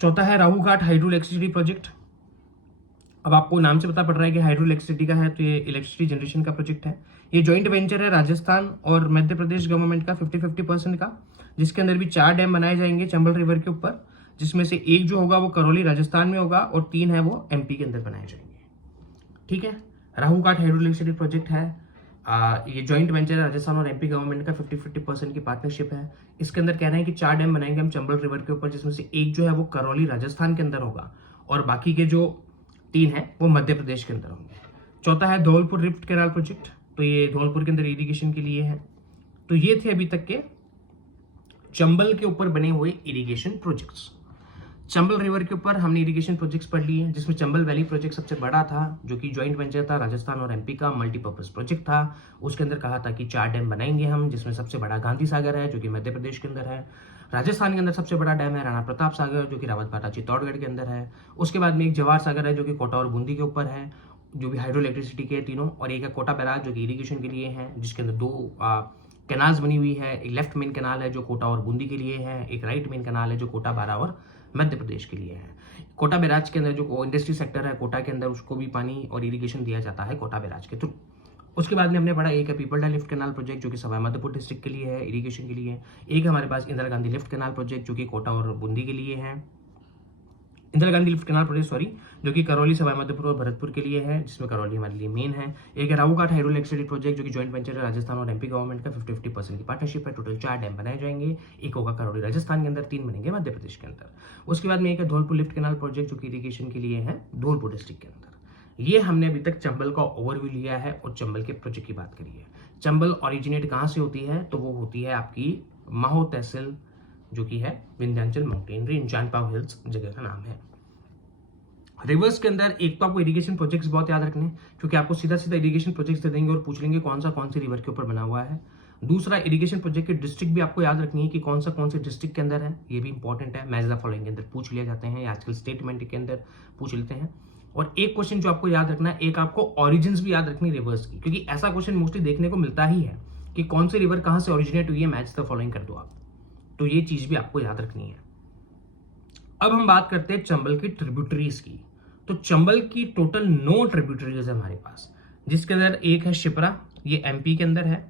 चौथा है राहू घाट हाइड्रो इलेक्ट्रिसिटी प्रोजेक्ट। अब आपको नाम से पता पड़ रहा है कि हाइड्रो इलेक्ट्रिसिटी का है, तो ये इलेक्ट्रिसिटी जनरेशन का प्रोजेक्ट है। ये जॉइंट वेंचर है राजस्थान और मध्य प्रदेश गवर्नमेंट का 50-50% का, जिसके अंदर भी 4 डैम बनाए जाएंगे चंबल रिवर के ऊपर, जिसमें से एक जो होगा वो करौली राजस्थान में होगा और 3 है वो एमपी के अंदर बनाए जाएंगे। ठीक है, राहू घाट हाइड्रो इलेक्ट्रिसिटी प्रोजेक्ट है। ये जॉइंट वेंचर है राजस्थान और एमपी गवर्नमेंट का, 50-50% की पार्टनरशिप है। इसके अंदर कह रहे हैं कि 4 डैम बनाएंगे हम चंबल रिवर के ऊपर, जिसमें से एक जो है वो करौली राजस्थान के अंदर होगा और बाकी के जो 3 है वो मध्य प्रदेश के अंदर होंगे। चौथा है धौलपुर लिफ्ट कैनाल प्रोजेक्ट। तो ये धौलपुर के अंदर इरिगेशन के लिए है। तो ये थे अभी तक के चंबल के ऊपर बने हुए इरिगेशन प्रोजेक्ट्स। चंबल रिवर के ऊपर हमने इरिगेशन प्रोजेक्ट्स पढ़ लिए, जिसमें चंबल वैली प्रोजेक्ट सबसे बड़ा था, जो कि जॉइंट वेंचर था राजस्थान और एमपी का, मल्टीपर्पज प्रोजेक्ट था। उसके अंदर कहा था कि 4 डैम बनाएंगे हम, जिसमें सबसे बड़ा गांधी सागर है जो कि मध्य प्रदेश के अंदर है। राजस्थान के अंदर सबसे बड़ा डैम है राणा प्रताप सागर जो कि रावतभाटा चित्तौड़गढ़ के अंदर है। उसके बाद में एक जवाहर सागर है जो कि कोटा और बूंदी के ऊपर है, जो भी हाइड्रो इलेक्ट्रिसिटी के तीनों, और एक है कोटा बैराज जो कि इरिगेशन के लिए है, जिसके अंदर 2 कैनाल्स बनी हुई है। एक लेफ्ट मेन कैनाल है जो कोटा और बूंदी के लिए है, एक राइट मेन कैनाल है जो कोटा, बारां और मध्य प्रदेश के लिए है। कोटा बैराज के अंदर जो इंडस्ट्री सेक्टर है कोटा के अंदर, उसको भी पानी और इरिगेशन दिया जाता है कोटा बैराज के थ्रू। उसके बाद में हमने पढ़ा एक है पीपलडा लिफ्ट कैनाल प्रोजेक्ट जो कि सवाई माधोपुर डिस्ट्रिक्ट के लिए है, इरिगेशन के लिए। एक हमारे पास Indira Gandhi lift canal project जो कि कोटा और बूंदी के लिए है, Indira Gandhi lift canal project sorry, जो कि करौली, सवाई माधोपुर और भरतपुर के लिए है, जिसमें करौली हमारे लिए मेन है। एक है राहू घाट हाइड्रो इलेक्ट्रिसिटी प्रोजेक्ट जो कि जॉइंट वेंचर है राजस्थान और एमपी गवर्नमेंट का, 50-50% की पार्टनरशिप है। टोटल 4 डैम बनाए जाएंगे, एक होगा करौली राजस्थान के अंदर, 3 बनेंगे मध्य प्रदेश के अंदर। उसके बाद में एक है धौलपुर लिफ्ट कैनाल प्रोजेक्ट जो कि इरिगेशन के लिए है धौलपुर डिस्ट्रिक्ट के अंदर। ये हमने अभी तक चंबल का ओवरव्यू लिया है और चंबल के प्रोजेक्ट की बात करी है। चंबल ओरिजिनेट कहाँ से होती है, तो वो होती है आपकी माहो तहसील जो कि है विंध्याचल माउंटेन रेंज, जानपाव हिल्स जगह का नाम है। रिवर्स के अंदर एक तो आपको इरिगेशन प्रोजेक्ट्स बहुत याद रखने, क्योंकि आपको सीधा सीधा इरिगेशन प्रोजेक्ट्स दे देंगे और पूछ लेंगे कौन सी रिवर के ऊपर बना हुआ है। दूसरा, इरिगेशन प्रोजेक्ट के डिस्ट्रिक्ट भी आपको याद रखनी है कि कौन से डिस्ट्रिक्ट के अंदर है, ये भी इंपॉर्टेंट है। मैच द फॉलोइंग के अंदर पूछ लिए जाते हैं, आजकल स्टेटमेंट के अंदर पूछ लेते हैं। और एक क्वेश्चन जो आपको याद रखना है, एक आपको ऑरिजिन्स भी याद रखनी रिवर्स की, क्योंकि ऐसा क्वेश्चन मोस्टली देखने को मिलता ही है कि कौन सी रिवर कहाँ से ओरिजिनेट हुई है, मैच द फॉलोइंग कर दो आप। तो ये चीज भी आपको याद रखनी है। अब हम बात करते हैं चंबल की ट्रिब्यूटरीज की। तो चंबल की टोटल 9 ट्रिब्यूटरीज है हमारे पास, जिसके अंदर एक है शिप्रा, ये एमपी के अंदर है,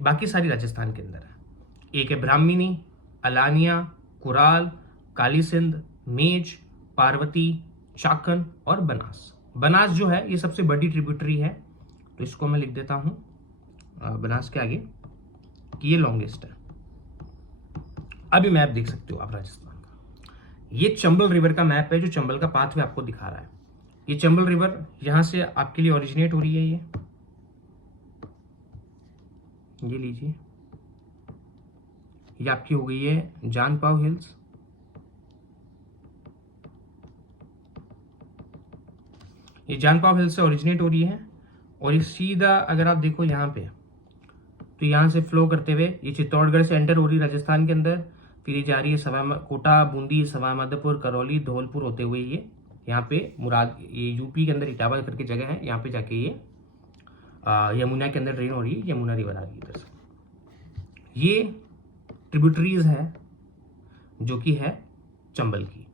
बाकी सारी राजस्थान के अंदर है। एक है ब्राह्मणी, अलानिया, कुराल, काली सिंध, मेज, पार्वती, चाकन और बनास। बनास जो है ये सबसे बड़ी ट्रिब्यूटरी है, तो इसको मैं लिख देता हूं बनास के आगे कि ये लॉन्गेस्ट है। अभी मैप देख सकते हो आप राजस्थान का, ये चंबल रिवर का मैप है जो चंबल का पाथवे आपको दिखा रहा है। ये चंबल रिवर यहां से आपके लिए ओरिजिनेट हो रही है, ये लीजिए, ये आपकी हो गई है जानपाव हिल्स, ये जानपाव हिल से ओरिजिनेट हो रही है और ये सीधा अगर आप देखो यहाँ पे तो यहाँ से फ्लो करते हुए ये चित्तौड़गढ़ से एंटर हो रही है राजस्थान के अंदर, फिर ये जा रही है कोटा, बूंदी, सवाई माधोपुर, करौली, धौलपुर होते हुए ये यहाँ पे ये यूपी के अंदर इटावा करके जगह है, यहाँ पे जाके ये यमुना के अंदर ड्रेन हो रही है, यमुना रिवर आ रही है इधर से। ये ट्रिब्यूटरीज है जो कि है चंबल की,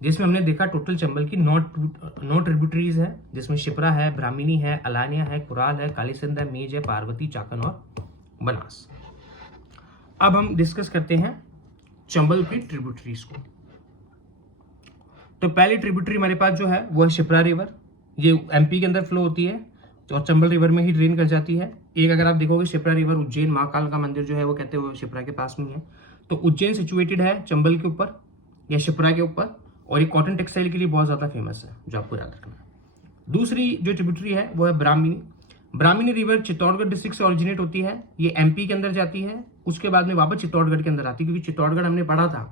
जिसमें हमने देखा टोटल चंबल की 9 ट्रिब्यूटरीज है, जिसमें शिप्रा है, ब्राह्मणी है, अलानिया है, कुराल है, कालीसिंध है, मेज है, पार्वती, चाकन और बनास। अब हम डिस्कस करते हैं चंबल की ट्रिब्यूटरीज को। तो पहली ट्रिब्यूटरी हमारे पास जो है वो है शिप्रा रिवर, ये एमपी के अंदर फ्लो होती है और चंबल रिवर में ही ड्रेन कर जाती है। एक अगर आप देखोगे शिप्रा रिवर उज्जैन महाकाल का मंदिर जो है वो कहते हैं शिप्रा के पास में है, तो उज्जैन सिचुएटेड है चंबल के ऊपर या शिप्रा के ऊपर, और ये कॉटन टेक्सटाइल के लिए बहुत ज्यादा फेमस है, जो आपको याद रखना है। दूसरी जो ट्रिब्यूटरी है वो है ब्राह्मणी। ब्राह्मणी रिवर चित्तौड़गढ़ डिस्ट्रिक्ट से ओरिजिनेट होती है, ये एमपी के अंदर जाती है, उसके बाद में वापस चित्तौड़गढ़ के अंदर आती है, क्योंकि चित्तौड़गढ़ हमने पढ़ा था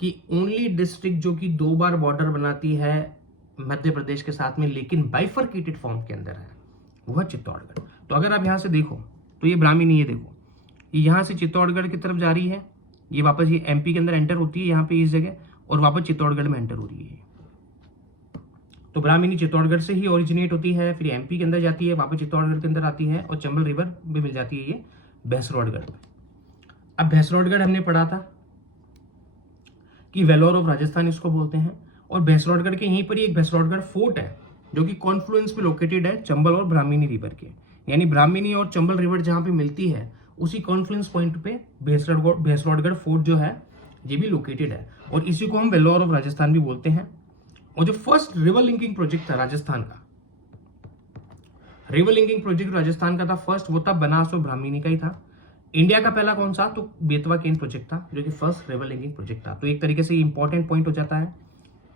कि ओनली डिस्ट्रिक्ट जो कि 2 बार बॉर्डर बनाती है मध्य प्रदेश के साथ में, लेकिन बाइफरकेटेड फॉर्म के अंदर है, वो है चित्तौड़गढ़। तो अगर आप यहाँ से देखो तो ये ब्राह्मणी, ये देखो ये यहाँ से चित्तौड़गढ़ की तरफ जा रही है, ये वापस ये एमपी के अंदर एंटर होती है यहाँ पे इस जगह, और वापस चित्तौड़गढ़ में एंटर हो रही है। तो ब्राह्मणी चित्तौड़गढ़ से ही ओरिजिनेट होती है, फिर एमपी के अंदर जाती है, वापस चित्तौड़गढ़ के अंदर आती है और चंबल रिवर में मिल जाती है ये भैंसरोडगढ़ में। अब भैंसरोडगढ़ हमने पढ़ा था कि वेलोर ऑफ राजस्थान इसको बोलते हैं, और भैंसरोडगढ़ के यहीं पर ही एक भैंसरोडगढ़ फोर्ट है जो कि कॉन्फ्लुएंस पे लोकेटेड है चंबल और ब्राह्मणी रिवर के, यानी ब्राह्मणी और चंबल रिवर जहां पे मिलती है उसी कॉन्फ्लुएंस पॉइंट पे भैंसरोडगढ़ फोर्ट जो है ये भी लोकेटेड है, और इसी को हम वेलोर ऑफ राजस्थान भी बोलते हैं। और जो फर्स्ट रिवर लिंकिंग प्रोजेक्ट था राजस्थान का, रिवर लिंकिंग प्रोजेक्ट राजस्थान का था फर्स्ट, वो था बनास और ब्राह्मणी का ही था। इंडिया का पहला कौन सा, तो बेतवा केन प्रोजेक्ट था, जो कि फर्स्ट रिवर लिंकिंग प्रोजेक्ट था। तो एक तरीके से इंपॉर्टेंट पॉइंट हो जाता है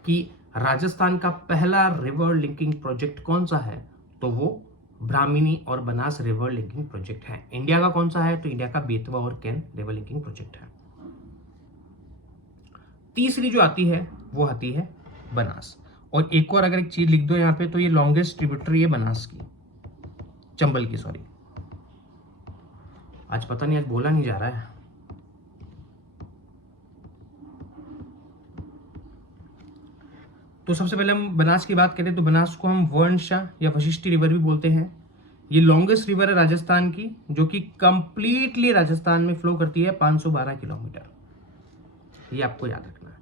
कि राजस्थान का पहला रिवर लिंकिंग प्रोजेक्ट कौन सा है, तो वो ब्राह्मणी और बनास रिवर लिंकिंग प्रोजेक्ट है। इंडिया का कौन सा है, तो इंडिया का बेतवा और केन रिवर लिंकिंग प्रोजेक्ट है। तीसरी जो आती है वो आती है बनास, और एक और अगर एक चीज लिख दो यहाँ पे, तो ये लॉन्गेस्ट ट्रिब्यूटरी है बनास की, चंबल की, सॉरी आज पता नहीं, आज बोला नहीं जा रहा है। तो सबसे पहले हम बनास की बात करें तो बनास को हम वर्णशाह या वशिष्ठी रिवर भी बोलते हैं। ये लॉन्गेस्ट रिवर है राजस्थान की, जो कि कंप्लीटली राजस्थान में फ्लो करती है 512 किलोमीटर, ये आपको याद रखना है।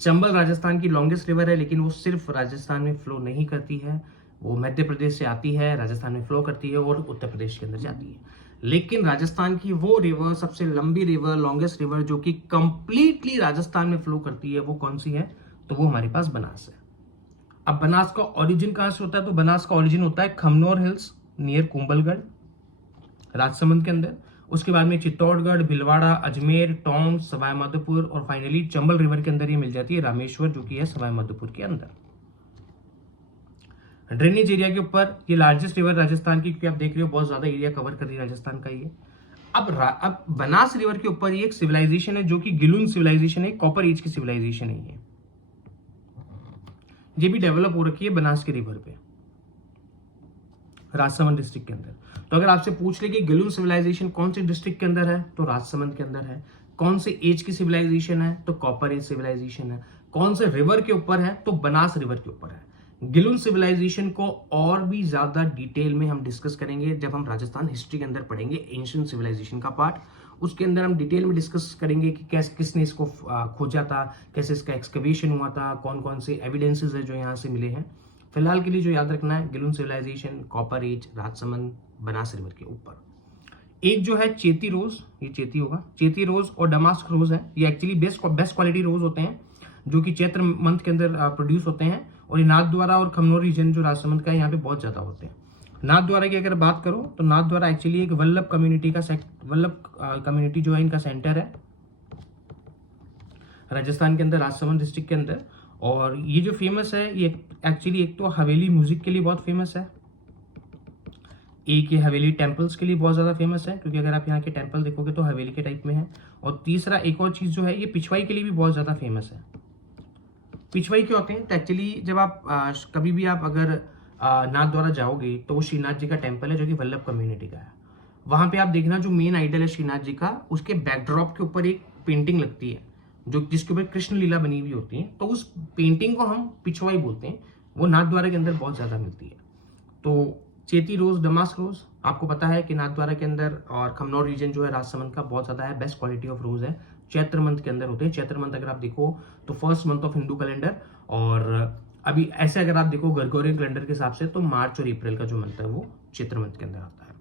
चंबल राजस्थान की लॉन्गेस्ट रिवर है, लेकिन वो सिर्फ राजस्थान में फ्लो नहीं करती है, वो मध्य प्रदेश से आती है, राजस्थान में फ्लो करती है और उत्तर प्रदेश के अंदर जाती है। लेकिन राजस्थान की वो रिवर, सबसे लंबी रिवर, लॉन्गेस्ट रिवर जो कि कंप्लीटली राजस्थान में फ्लो करती है, वो कौन सी है, तो वो हमारे पास बनास है। अब बनास का ओरिजिन कहां से होता है, तो बनास का ओरिजिन होता है खमनोर हिल्स नियर कुंभलगढ़, राजसमंद के अंदर। उसके बाद में चित्तौड़गढ़, भिलवाड़ा, अजमेर, टोंक, सवाई माधोपुर और फाइनली चंबल रिवर के अंदर ये मिल जाती है रामेश्वर, जो कि है सवाई माधोपुर के अंदर। ड्रेनेज एरिया के ऊपर ये लार्जेस्ट रिवर राजस्थान की, क्योंकि आप देख रहे हो बहुत ज्यादा एरिया कवर कर रही है राजस्थान का ये। अब बनास रिवर के ऊपर ये एक सिविलाइजेशन है जो कि गिलुन सिविलाइजेशन है, कॉपर एज की सिविलाइजेशन है ये भी डेवलप हो रखी है बनास के रिवर पे, राजसमंद डिस्ट्रिक्ट के अंदर। तो अगर आपसे पूछ ले कि गिलुन सिविलाइजेशन कौन से डिस्ट्रिक्ट के अंदर है, तो राजसमंद के अंदर है। कौन से एज की सिविलाइजेशन है, तो कॉपर एज सिविलाइजेशन है। कौन से रिवर के ऊपर है, तो बनास रिवर के ऊपर है। गिलुन सिविलाइजेशन को और भी ज्यादा डिटेल में हम डिस्कस करेंगे जब हम राजस्थान हिस्ट्री के अंदर पढ़ेंगे एंशिएंट सिविलाइजेशन का पार्ट, उसके अंदर हम डिटेल में डिस्कस करेंगे कि कैसे किसने इसको खोजा था, कैसे इसका एक्सकवेशन हुआ था, कौन कौन से एविडेंसेस है जो यहाँ से मिले हैं। फिलहाल के लिए जो याद रखना है, Gilund civilisation, copper age, Rajsamand, Banas river के ऊपर। एक जो है चेती रोज, ये चेती होगा, चेती रोज और डमास्क रोज है, ये एक्चुअली बेस्ट क्वालिटी रोज होते हैं जो कि चैत्र मंथ के अंदर प्रोड्यूस होते हैं, और ये नाथद्वारा और खमनोर रीजन जो राजसमंद का है यहाँ पे बहुत ज्यादा होते हैं। नाथद्वारा की अगर बात करो तो नाथद्वारा एक्चुअली एक वल्लभ कम्युनिटी का वल्लभ कम्युनिटी जो है इनका सेंटर है राजस्थान के अंदर, राजसमंद डिस्ट्रिक्ट के अंदर। और ये जो फेमस है ये एक्चुअली एक तो हवेली म्यूजिक के लिए बहुत फेमस है, एक ये हवेली टेम्पल्स के लिए बहुत ज्यादा फेमस है, क्योंकि अगर आप यहाँ के टेम्पल देखोगे तो हवेली के टाइप में है। और तीसरा एक और चीज जो है, ये पिछवाई के लिए भी बहुत ज्यादा फेमस है। पिछवाई क्या होते हैं, तो एक्चुअली जब आप कभी भी आप अगर नाथद्वारा जाओगे तो वो श्रीनाथ जी का टेम्पल है जो कि वल्लभ कम्युनिटी का है। वहां पे आप देखना जो मेन आइडल है श्रीनाथ जी का, उसके बैकड्रॉप के ऊपर एक पेंटिंग लगती है जो जिसके ऊपर कृष्ण लीला बनी हुई होती है, तो उस पेंटिंग को हम पिछवाई बोलते हैं। वो नाथद्वारा के अंदर बहुत ज्यादा मिलती है। तो चेती रोज, डमास्क रोज, आपको पता है कि नाथद्वारा के अंदर और खमनौर रीजन जो है राजसमंद का बहुत ज्यादा है, बेस्ट क्वालिटी ऑफ रोज है। चैत्र मंथ के अंदर होते हैं। चैत्र मंथ अगर आप देखो तो first month of Hindu calendar, और अभी ऐसे अगर आप देखो ग्रेगोरियन कैलेंडर के हिसाब से तो मार्च और अप्रैल का जो मंथ है वो चैत्र मंथ के अंदर आता है।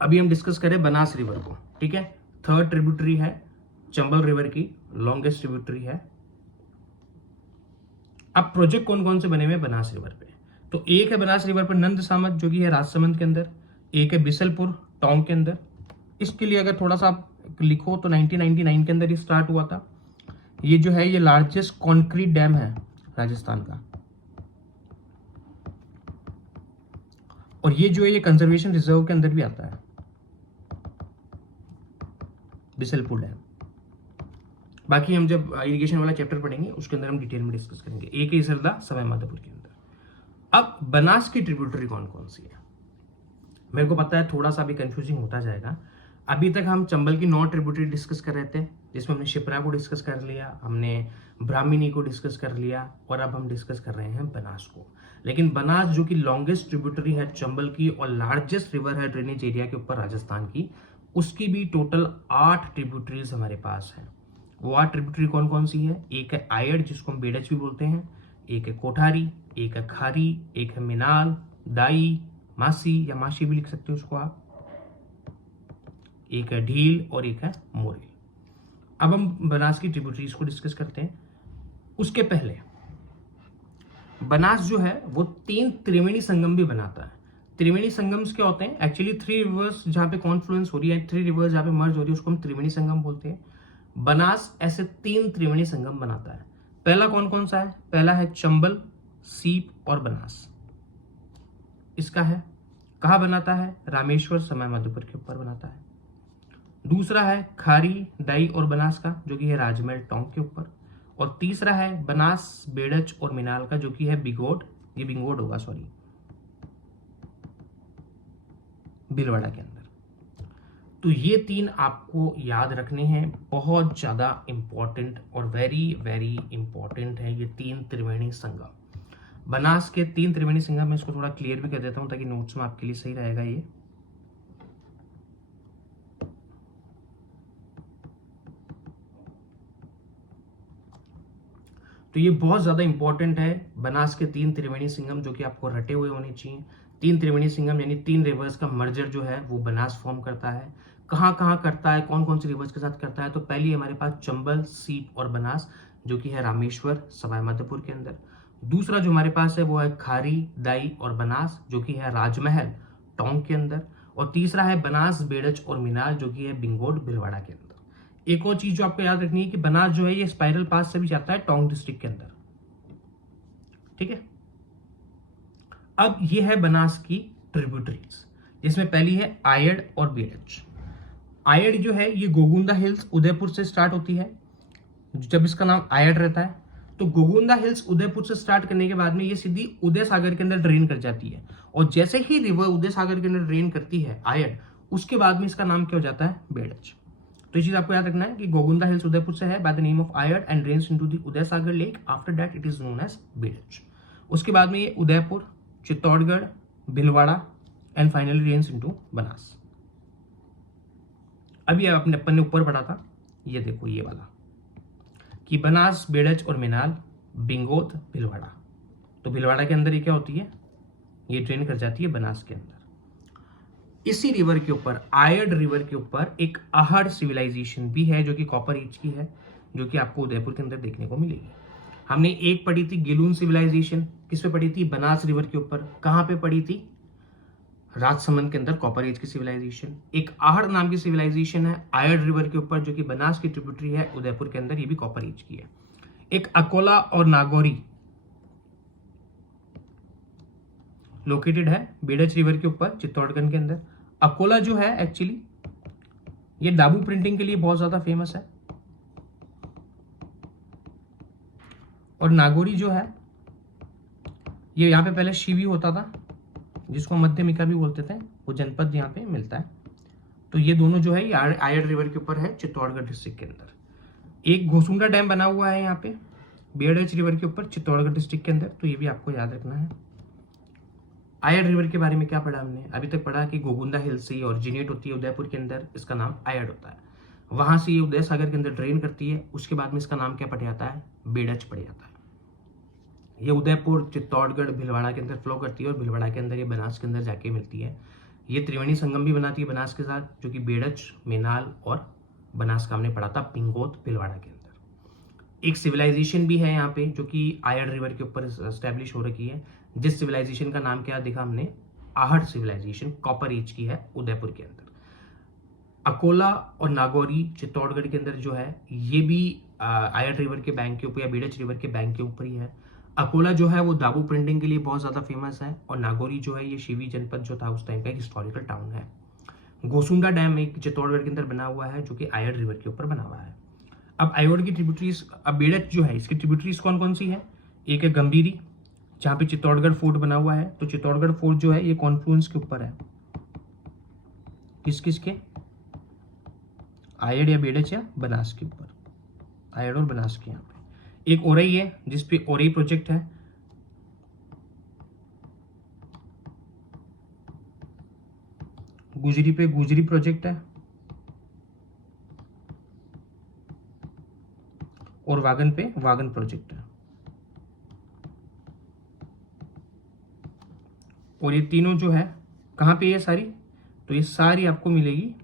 अभी हम डिस्कस करें बनास रिवर को, ठीक है। थर्ड ट्रिब्यूटरी है चंबल रिवर की, लॉन्गेस्ट ट्रिब्यूटरी है। अब प्रोजेक्ट कौन कौन से बने हुए बनास रिवर पे, तो एक है बनास रिवर पर नंद सामत जो कि है राजसमंद के अंदर, एक है बिसलपुर टोंक के अंदर। इसके लिए अगर थोड़ा सा आप लिखो तो 1999 के अंदर ही स्टार्ट हुआ था। ये जो है ये लार्जेस्ट कॉन्क्रीट डैम है राजस्थान का, और ये जो है ये कंजर्वेशन रिजर्व के अंदर भी आता है बिसलपुर डैम। बाकी हम जब इरिगेशन वाला चैप्टर पढ़ेंगे उसके अंदर हम डिटेल में डिस्कस करेंगे। एक है सरदा सवाई माधोपुर के अंदर। अब बनास की ट्रिब्यूटरी कौन कौन सी है, मेरे को पता है थोड़ा सा भी कंफ्यूजिंग होता जाएगा। अभी तक हम चंबल की 9 ट्रिब्यूटरी डिस्कस कर रहे थे, जिसमें हमने शिप्रा को डिस्कस कर लिया, हमने ब्राह्मणी को डिस्कस कर लिया, और अब हम डिस्कस कर रहे हैं बनास को। लेकिन बनास जो कि लॉन्गेस्ट ट्रिब्यूटरी है चंबल की और लार्जेस्ट रिवर है ड्रेनेज एरिया के ऊपर राजस्थान की, उसकी भी टोटल 8 ट्रिब्यूटरीज हमारे पास है। वो 8 ट्रिब्यूटरी कौन कौन सी है, एक है आयड़ जिसको हम बेडच भी बोलते हैं, एक है कोठारी, एक है खारी, एक है मिनाल, दाई, मासी या मासी भी लिख सकते हो उसको आप, एक है ढील और एक है मोरेल। अब हम बनास की ट्रिब्यूटरीज को डिस्कस करते हैं। उसके पहले बनास जो है वो 3 त्रिवेणी संगम भी बनाता है। त्रिवेणी संगम्स क्या होते हैं, एक्चुअली 3 रिवर्स जहां पे कॉन्फ्लुएंस हो रही है, 3 रिवर्स जहां पे मर्ज हो रही है उसको हम त्रिवेणी संगम बोलते हैं। बनास ऐसे 3 त्रिवेणी संगम बनाता है। पहला कौन कौन सा है, पहला है चंबल, सीप और बनास, इसका है। कहाँ बनाता है, रामेश्वर सवाई माधोपुर के ऊपर बनाता है। दूसरा है खारी, दाई और बनास का जो कि है राजमहल टोंक के ऊपर, और तीसरा है बनास, बेड़च और मिनाल का जो कि है बिगोड, ये बिंगोड होगा सॉरी, भीलवाड़ा के अंदर। तो ये 3 आपको याद रखने हैं, बहुत ज्यादा इंपॉर्टेंट और वेरी वेरी इंपॉर्टेंट है ये 3 त्रिवेणी संगम। बनास के 3 त्रिवेणी संगम मैं इसको थोड़ा क्लियर भी कर देता हूं ताकि नोट्स में आपके लिए सही रहेगा ये। तो ये बहुत ज्यादा इंपॉर्टेंट है, बनास के 3 त्रिवेणी संगम जो कि आपको रटे हुए होने चाहिए। 3 त्रिवेणी संगम यानी 3 रिवर्स का मर्जर जो है वो बनास फॉर्म करता है। कहाँ कहाँ करता है, कौन कौन सी रिवर्स के साथ करता है, तो पहली हमारे पास चंबल, सीप और बनास जो कि है रामेश्वर सवाई माधोपुर के अंदर। दूसरा जो हमारे पास है वो है खारी, दाई और बनास जो कि है राजमहल टोंक के अंदर। और तीसरा है बनास, बेड़च और मिनाल जो कि है बिंगोड भीलवाड़ा के अंदर। एक और चीज जो आपको याद रखनी है कि बनास जो है ये स्पाइरल पास से भी जाता है टोंक डिस्ट्रिक्ट के अंदर, ठीक है। अब ये है बनास की ट्रिब्यूटरीज, जिसमें पहली है आयड़ और बेड़च। आयड़ जो है ये गोगुंदा हिल्स उदयपुर से स्टार्ट होती है। जब इसका नाम आयड़ रहता है तो गोगुंदा हिल्स उदयपुर से स्टार्ट करने के बाद में ये सीधी उदय सागर के अंदर ड्रेन कर जाती है, और जैसे ही रिवर उदय सागर के अंदर ड्रेन करती है आयड़, उसके बाद में इसका नाम क्या हो जाता है, बेड़च। तो ये चीज आपको याद रखना है कि गोगुंदा हिल्स उदयपुर से है by the name of Ayad and drains into the Udai Sagar lake, after that it is known as Berach. उसके बाद में ये Udaipur, Chittorgarh, Bhilwara and finally drains into Banas. अभी अपने अपन ने ऊपर पढ़ा था, ये देखो ये वाला कि बनास, बेड़च और मिनाल, बिंगोत, भीलवाड़ा। तो भीलवाड़ा के अंदर ये क्या होती है, ये ड्रेन कर जाती है बनास के अंदर। इसी रिवर के ऊपर, आयड रिवर के ऊपर एक आहड़ सिविलाइजेशन भी है जो कि कॉपर एज की है, जो कि आपको उदयपुर के अंदर देखने को मिलेगी। हमने एक पढ़ी थी गिलून सिविलाइजेशन, किस पे पढ़ी थी, बनास रिवर के ऊपर। कहां पे पढ़ी थी, राजसमंद के अंदर, कॉपर एज की सिविलाइजेशन। एक आहड़ नाम की सिविलाइजेशन है आयड रिवर के ऊपर जो कि बनास की ट्रिब्यूटरी है उदयपुर के अंदर, ये भी कॉपर एज की है। एक अकोला और नागौरी लोकेटेड है बेड़च रिवर के ऊपर चित्तौड़गढ़ के अंदर। अकोला जो है एक्चुअली ये डाबू प्रिंटिंग के लिए बहुत ज्यादा फेमस है, और नागौरी जो है ये यहाँ पे पहले शिवी होता था, जिसको मध्यमिका भी बोलते थे, वो जनपद यहाँ पे मिलता है। तो ये दोनों जो है ये आयड रिवर के ऊपर है, चित्तौड़गढ़ डिस्ट्रिक्ट के अंदर। एक घोसुंडा डैम बना हुआ है यहाँ पे बेड़च रिवर के ऊपर, चित्तौड़गढ़ डिस्ट्रिक्ट के अंदर, तो ये भी आपको याद रखना है। आयड रिवर के बारे में क्या पढ़ा हमने? अभी तक पढ़ा कि गोगुंदा हिल से ऑरिजिनेट होती है उदयपुर के अंदर, इसका नाम आयड होता है। वहां से ये उदय सागर के अंदर ड्रेन करती है, उसके बाद में इसका नाम क्या पड़ जाता है? बेड़च पड़ जाता है। ये उदयपुर, चित्तौड़गढ़, भीलवाड़ा के अंदर फ्लो करती है और भीलवाड़ा के अंदर ये बनास के अंदर जाके मिलती है। ये त्रिवेणी संगम भी बनाती है बनास के साथ, जो कि बेड़च, मेनाल और बनास का हमने पढ़ा था पिंगोत भीलवाड़ा के अंदर। एक सिविलाइजेशन भी है यहाँ पे जो कि आयड रिवर के ऊपर एस्टेब्लिश हो रखी है, जिस सिविलाइजेशन का नाम क्या देखा हमने? आहट सिविलाइजेशन, कॉपर एज की है उदयपुर के अंदर। अकोला और नागौरी चित्तौड़गढ़ के अंदर जो है ये भी आयड रिवर के बैंक के ऊपर या बेड़च रिवर के बैंक के ऊपर ही है। अकोला जो है वो दाबू प्रिंटिंग के लिए बहुत ज़्यादा फेमस है, और नागौरी जो है ये शिवी जनपद जो था उस टाइम का एक हिस्टोरिकल टाउन है। गोसुंडा डैम एक चित्तौड़गढ़ के अंदर बना हुआ है जो कि आयड रिवर के ऊपर बना हुआ है। अब आयड की ट्रिब्यूटरीज, अब बेड़च जो है इसकी ट्रिब्यूटरीज कौन कौन सी है? एक है गंभीरी, जहाँ पे चित्तौड़गढ़ फोर्ट बना हुआ है, तो चित्तौड़गढ़ फोर्ट जो है ये कॉन्फ्लुएंस के ऊपर है, किस किस के? आयड या बेड़च या बनास के ऊपर, आयड और बनास के। यहाँ पे एक ओरई है जिसपे ओरई प्रोजेक्ट है, गुजरी पे गुजरी प्रोजेक्ट है, और वागन पे वागन प्रोजेक्ट है। और ये तीनों जो है कहाँ पे ये सारी? तो ये सारी आपको मिलेगी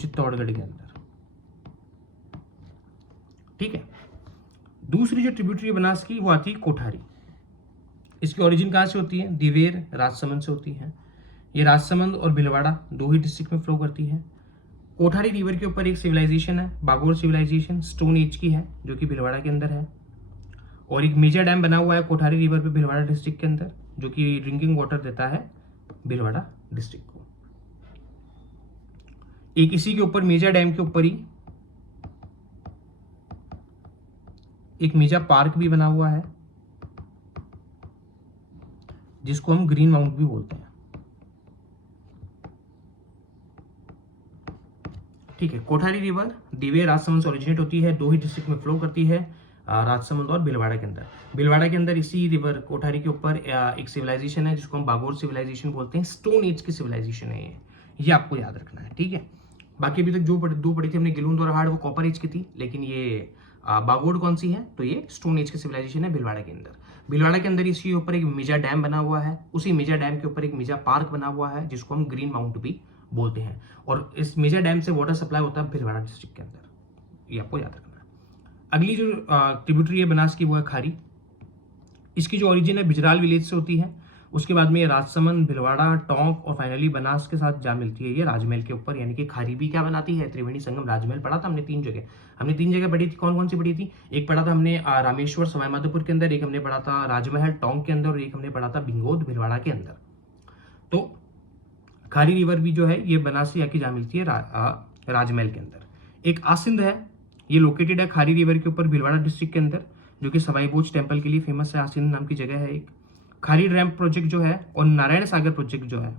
चित्तौड़गढ़ के अंदर, ठीक है। दूसरी जो ट्रिब्यूटरी है बनास की वो आती है कोठारी। इसकी ओरिजिन कहाँ से होती है? दिवेर, राजसमंद से होती है। ये राजसमंद और भीलवाड़ा दो ही डिस्ट्रिक्ट में फ्लो करती है। कोठारी रिवर के ऊपर एक सिविलाइजेशन है, बागोर सिविलाइजेशन, स्टोन एज की है, जो कि भीलवाड़ा के अंदर है। और एक मेजर डैम बना हुआ है कोठारी रिवर पे भीलवाड़ा डिस्ट्रिक्ट के अंदर, जो कि ड्रिंकिंग वाटर देता है भीलवाड़ा डिस्ट्रिक्ट को। एक इसी के ऊपर मेजर डैम के ऊपर ही एक मेजा पार्क भी बना हुआ है, जिसको हम ग्रीन माउंट भी बोलते हैं, ठीक है। कोठारी रिवर दिवे राजसमंद से ओरिजिनेट होती है, दो ही डिस्ट्रिक्ट में फ्लो करती है, राजसमंद और भीलवाड़ा के अंदर। भीलवाड़ा के अंदर इसी रिवर कोठारी के ऊपर एक सिविलाइजेशन है जिसको हम बागोर सिविलाइजेशन बोलते हैं, स्टोन एज की सिविलाइजेशन है ये आपको याद रखना है, ठीक है। बाकी अभी तक जो दो पढ़ी थी हमने गिलुंद और हाड़, वो कॉपर एज की थी, लेकिन ये बागोड़ कौन सी है? तो ये स्टोन एज की सिविलाइजेशन है भीलवाड़ा के अंदर। भीलवाड़ा के अंदर इसके ऊपर एक मेजा डैम बना हुआ है, उसी मेजा डैम के ऊपर एक मेजा पार्क बना हुआ है जिसको हम ग्रीन माउंट भी बोलते हैं, और इस मेजा डैम से वाटर सप्लाई होता है भीलवाड़ा डिस्ट्रिक्ट के अंदर, ये आपको याद रखना है। अगली जो ट्रिब्यूटरी है बनास की वो है खारी। इसकी जो ओरिजिन है बिजराल विलेज से होती है, उसके बाद में ये राजसमंद, भीलवाड़ा, टोंक और फाइनली बनास के साथ जा मिलती है ये राजमहल के ऊपर। यानी कि खारी भी क्या बनाती है? त्रिवेणी संगम राजमहल पढ़ा था हमने तीन जगह पढ़ी थी। कौन कौन सी पढ़ी थी? एक पढ़ा था हमने रामेश्वर सवाईमाधोपुर के अंदर, एक हमने पढ़ा था राजमहल टोंक के अंदर, और एक हमने पढ़ा था भिंगोद भीलवाड़ा के अंदर। तो खारी रिवर भी जो है ये बनास से आके जा मिलती है राजमहल के अंदर। एक आसिंद है, ये लोकेटेड है खारी रिवर के ऊपर भीलवाड़ा डिस्ट्रिक्ट के अंदर, जो कि सवाई बोझ टेम्पल के लिए फेमस है। आसिंद नाम की जगह है एक। खारी डैम प्रोजेक्ट जो है और नारायण सागर प्रोजेक्ट जो है,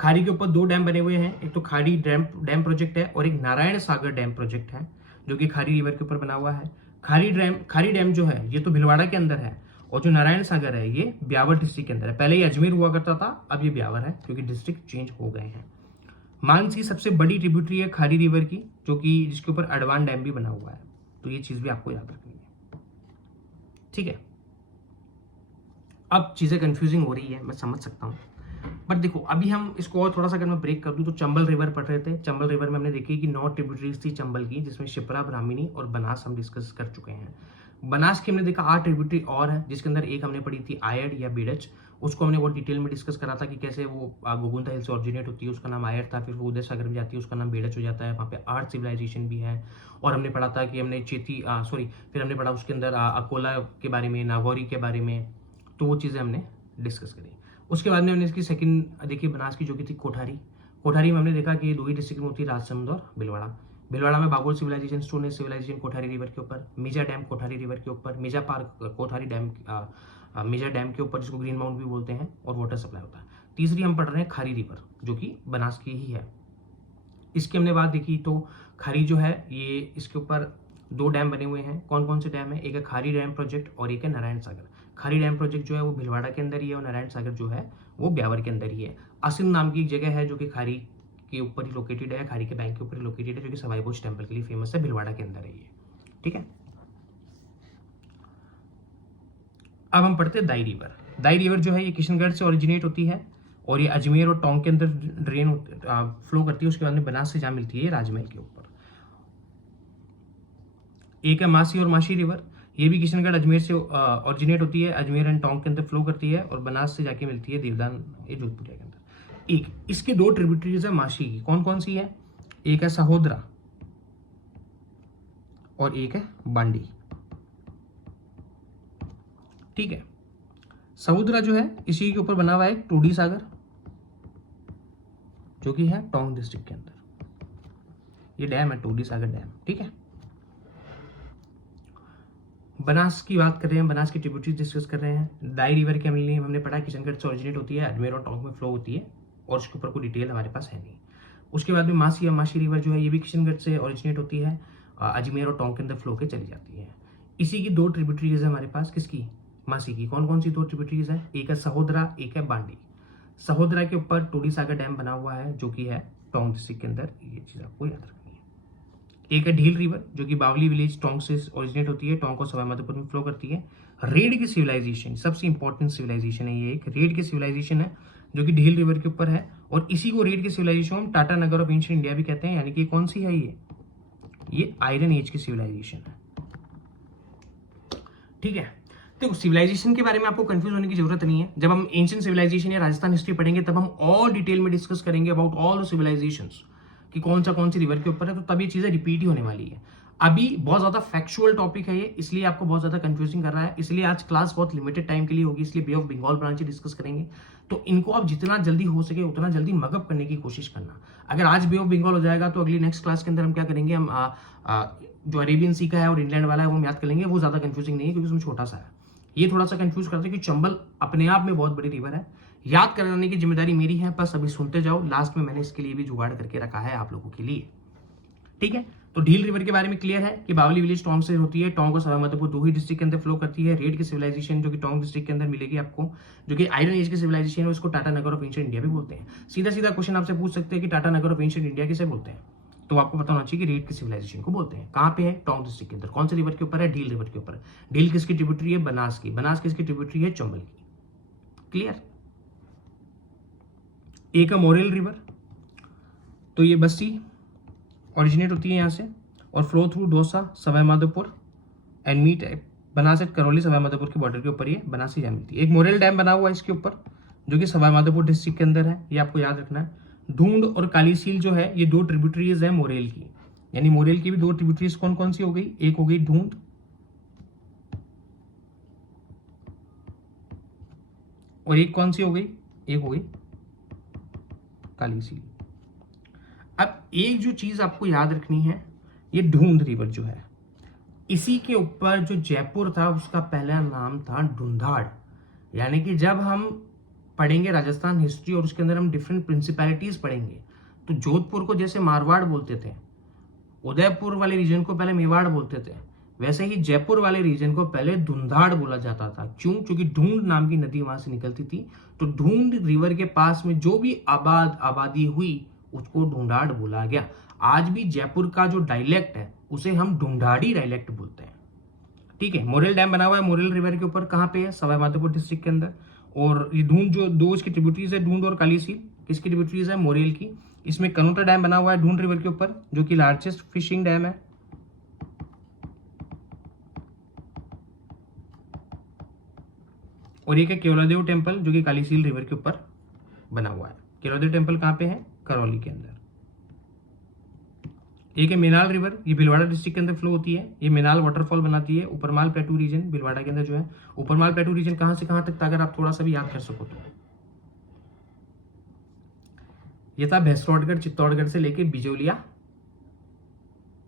खारी के ऊपर दो डैम बने हुए हैं, एक तो खारी डैम प्रोजेक्ट है और एक नारायण सागर डैम प्रोजेक्ट है, जो कि खारी रिवर के ऊपर बना हुआ है। खारी डैम जो है ये तो भीलवाड़ा के अंदर है, और जो नारायण सागर है ये ब्यावर डिस्ट्रिक्ट के अंदर है। पहले ये अजमेर हुआ करता था, अब ये ब्यावर है क्योंकि डिस्ट्रिक्ट चेंज हो गए हैं। मानस की सबसे बड़ी ट्रिब्यूटरी है खारी रिवर की, जो कि जिसके ऊपर अडवान डैम भी बना हुआ है, तो ये चीज भी आपको याद रखनी है, ठीक है। अब चीजें कंफ्यूजिंग हो रही है, मैं समझ सकता हूँ, बट देखो अभी हम इसको और थोड़ा सा अगर मैं ब्रेक कर दूं तो चंबल रिवर पढ़ रहे थे। चंबल रिवर में हमने देखी कि 9 ट्रिब्यूटरीज थी चंबल की, जिसमें शिप्रा, ब्राह्मणी और बनास हम डिस्कस कर चुके हैं। बनास की हमने देखा 8 ट्रिब्यूटरी और है, जिसके अंदर एक हमने पढ़ी थी आयड या बेड़च, उसको हमने बहुत डिटेल में डिस्कस करा था कि कैसे वो गोगुंदा हिल से ऑरिजिनेट होती है, उसका नाम आयड था, फिर वो उदय सागर में जाती है, उसका नाम बेड़च हो जाता है, वहाँ पे आर्ट सिविलाइजेशन भी है। और हमने पढ़ा था कि हमने फिर हमने पढ़ा उसके अंदर अकोला के बारे में, नागौरी के बारे में, तो वो चीज़ें हमने डिस्कस करी। उसके बाद में हमने इसकी सेकंड देखी बनास की, जो कि थी कोठारी। कोठारी में हमने देखा कि ये दो ही डिस्ट्रिक्ट में होती है, राजसमंद और भीलवाड़ा। भीलवाड़ा में Bagol civilisation, stone age civilisation Kothari river के ऊपर, मेजा डैम कोठारी रिवर के ऊपर, Meja park Kothari dam, Meja dam के ऊपर जिसको ग्रीन माउंट भी बोलते हैं, और वाटर सप्लाई होता है। तीसरी हम पढ़ रहे हैं खारी रिवर, जो कि बनास की ही है। इसकी हमने बात देखी तो खारी जो है ये, इसके ऊपर 2 डैम बने हुए हैं। कौन कौन से डैम है? एक है खारी डैम प्रोजेक्ट और एक है नारायण सागर। खारी डैम प्रोजेक्ट जो है वो भीलवाड़ा के अंदर ही है और नारायण सागर जो है वो ब्यावर के अंदर ही है। असिन नाम की एक जगह है जो कि खारी के ऊपर ही लोकेटेड है, खारी के बैंक के ऊपर ही लोकेटेड है, जो कि सवाई भोज टेम्पल के लिए फेमस है, भीलवाड़ा के अंदर है ये। ठीक है, अब हम पढ़ते हैं दाई रिवर। दाई रिवर जो है ये किशनगढ़ से ओरिजिनेट होती है और ये अजमेर और टोंक के अंदर ड्रेन फ्लो करती है। उसके बाद में बनास से जहाँ मिलती है राजमहल के ऊपर। एक है मासी और माशी रिवर, ये भी किशनगढ़ अजमेर से ओरिजिनेट होती है, अजमेर एंड टोंक के अंदर फ्लो करती है और बनास से जाके मिलती है देवदान, ये जोधपुर के अंदर। एक इसके 2 ट्रिब्यूटरीज है माशी की। कौन कौन सी है? एक है सहोदरा और एक है बांडी। ठीक है, सहोदरा जो है इसी के ऊपर बना हुआ है टूडी सागर, जो कि है टोंक डिस्ट्रिक्ट के अंदर। ये डैम है टूडी सागर डैम। ठीक है, बनास की बात कर रहे हैं, बनास की ट्रिब्यूटरीज डिस्कस कर रहे हैं। दाई रिवर के हमने पढ़ा किशनगढ़ से ओरिजिनेट होती है, अजमेर और टोंक में फ्लो होती है और उसके ऊपर कोई डिटेल हमारे पास है नहीं। उसके बाद में मासी या माशी रिवर जो है ये भी किशनगढ़ से ओरिजिनेट होती है, अजमेर और टोंक के अंदर फ्लो के चली जाती है। इसी की 2 ट्रिब्यूटरीज है हमारे पास, किसकी? मासी की। कौन कौन सी 2 ट्रिब्यूटरीज है? एक है सहोदरा, एक है बांडी। सहोदरा के ऊपर टोडी सागर डैम बना हुआ है जो कि है टोंक डिस्ट्रिक्ट के अंदर, ये चीज आपको याद रखनी है। एक है ढील रिवर जो कि बावली विलेज टोंक से ओरिजिनेट होती है, टोंक और सवाई माधोपुर में फ्लो करती है। रेड की सिविलाइजेशन सबसे इंपॉर्टेंट सिविलाइजेशन है, ये एक रेड की सिविलाइजेशन है जो कि ढील रिवर के ऊपर है और इसी को रेड की सिविलाइजेशन हम Tata Nagar of ancient India भी कहते हैं। यानी कि कौन सी है ये आयरन एज की सिविलाइजेशन है। ठीक है, देखो सिविलाइजेशन के बारे में आपको कंफ्यूज होने की जरूरत नहीं है। जब हम एंशिएंट सिविलाइजेशन या राजस्थान हिस्ट्री पढ़ेंगे तब हम और डिटेल में डिस्कस करेंगे अबाउट ऑल द सिविलाइजेशंस कि कौन सी रिवर के ऊपर है, तो तब ये चीजें रिपीट ही होने वाली है। अभी बहुत ज्यादा फैक्चुअल टॉपिक है ये, इसलिए आपको बहुत ज्यादा कंफ्यूजिंग कर रहा है, इसलिए आज क्लास बहुत लिमिटेड टाइम के लिए होगी, इसलिए बे ऑफ बंगाल ब्रांच डिस्कस करेंगे। तो इनको आप जितना जल्दी हो सके उतना जल्दी मगअप करने की कोशिश करना। अगर आज बे ऑफ बंगाल हो जाएगा तो अगली नेक्स्ट क्लास के अंदर हम क्या करेंगे, हम जो अरेबियन सी का है और इंग्लैंड वाला है वो हम याद कर लेंगे। वो ज्यादा कंफ्यूजिंग नहीं है क्योंकि उसमें छोटा सा है। ये थोड़ा सा कंफ्यूज करते हैं कि चंबल अपने आप में बहुत बड़ी रिवर है। याद कराने की जिम्मेदारी मेरी है, बस अभी सुनते जाओ। लास्ट में मैंने इसके लिए भी जुगाड़ करके रखा है आप लोगों के लिए। ठीक है, तो ढील रिवर के बारे में क्लियर है कि बावली विलेज टोंक से होती है, टोंक और सवाई माधोपुर 2 ही डिस्ट्रिक्ट के अंदर फ्लो करती है। रेड की सिविलाइजेशन जो कि टोंक डिस्ट्रिक्ट के अंदर मिलेगी आपको, जो कि आयरन एज की सिविलाइजेशन है, उसको Tata Nagar of ancient India भी बोलते हैं। सीधा सीधा क्वेश्चन आपसे पूछ सकते हैं कि Tata Nagar of ancient India किसे बोलते हैं, तो आपको पता होना चाहिए कि रेड की सिविलाइजेशन को बोलते हैं। कहां पे है? टोंक डिस्ट्रिक्ट के अंदर। कौन से रिवर के ऊपर है? ढील रिवर के ऊपर। ढील किसकी ट्रिब्यूटरी है? बनास की। बनास किसकी ट्रिब्यूटरी है? चंबल की। क्लियर? एक है मोरेल रिवर, तो ये बस्ती ओरिजिनेट होती है यहां से और flow through Dausa, Sawai Madhopur and meet Banas at Karauli, Sawai Madhopur के बॉर्डर के ऊपर ये बनास ही जा मिलती है। एक मोरेल डैम बना हुआ है इसके ऊपर जो कि सवाई माधोपुर डिस्ट्रिक्ट के अंदर है, ये आपको याद रखना है। ढूंढ और कालीसील जो है ये 2 ट्रिब्यूटरीज है मोरेल की, यानी मोरेल की भी 2 ट्रिब्यूटरीज कौन कौन सी हो गई? एक हो गई ढूंढ और एक कौन सी हो गई? एक हो गई कालीसील। अब एक जो चीज आपको याद रखनी है, ये ढूंढ रिवर जो है इसी के ऊपर जो जयपुर था उसका पहला नाम था ढूंढाड़। यानी कि जब हम पढ़ेंगे राजस्थान हिस्ट्री और उसके अंदर हम डिफरेंट प्रिंसिपैलिटीज पढ़ेंगे तो जोधपुर को जैसे मारवाड़ बोलते थे, उदयपुर वाले रीजन को पहले मेवाड़ बोलते थे, वैसे ही जयपुर वाले रीजन को पहले धुंधाड़ बोला जाता था। क्यों? क्योंकि ढूंढ नाम की नदी वहां से निकलती थी, तो ढूंढ रिवर के पास में जो भी आबादी हुई उसको ढूंढाड़ बोला गया। आज भी जयपुर का जो डायलेक्ट है उसे हम ढूंढाड़ी डायलेक्ट बोलते हैं। ठीक है, मोरेल डैम बना हुआ है मोरेल रिवर के ऊपर, कहां पे है? सवाई माधोपुर डिस्ट्रिक्ट के अंदर। और ये ढूंढ जो 2 इसकी ट्रिब्यूटरीज है, ढूंढ और कालीसील, किसकी ट्रिब्यूटरीज है? मोरेल की। इसमें कनोटा डैम बना हुआ है ढूंढ रिवर के ऊपर जो कि लार्जेस्ट फिशिंग डैम है। और एक है केवलादेव टेम्पल जो कि कालीसील रिवर के ऊपर बना हुआ है। केवलादेव टेम्पल कहां पे है? करौली के अंदर। एक है मेनाल रिवर, ये भीलवाड़ा डिस्ट्रिक्ट के अंदर फ्लो होती है, ये मेनाल वाटरफॉल बनाती है। उपरमाल प्लेटू रीजन भीलवाड़ा के अंदर जो है, उपरमाल प्लेटू रीजन कहां से कहां तक था अगर आप थोड़ा सा भी याद कर सको तो ये था भैंसरोडगढ़ चित्तौड़गढ़ से लेके बिजोलिया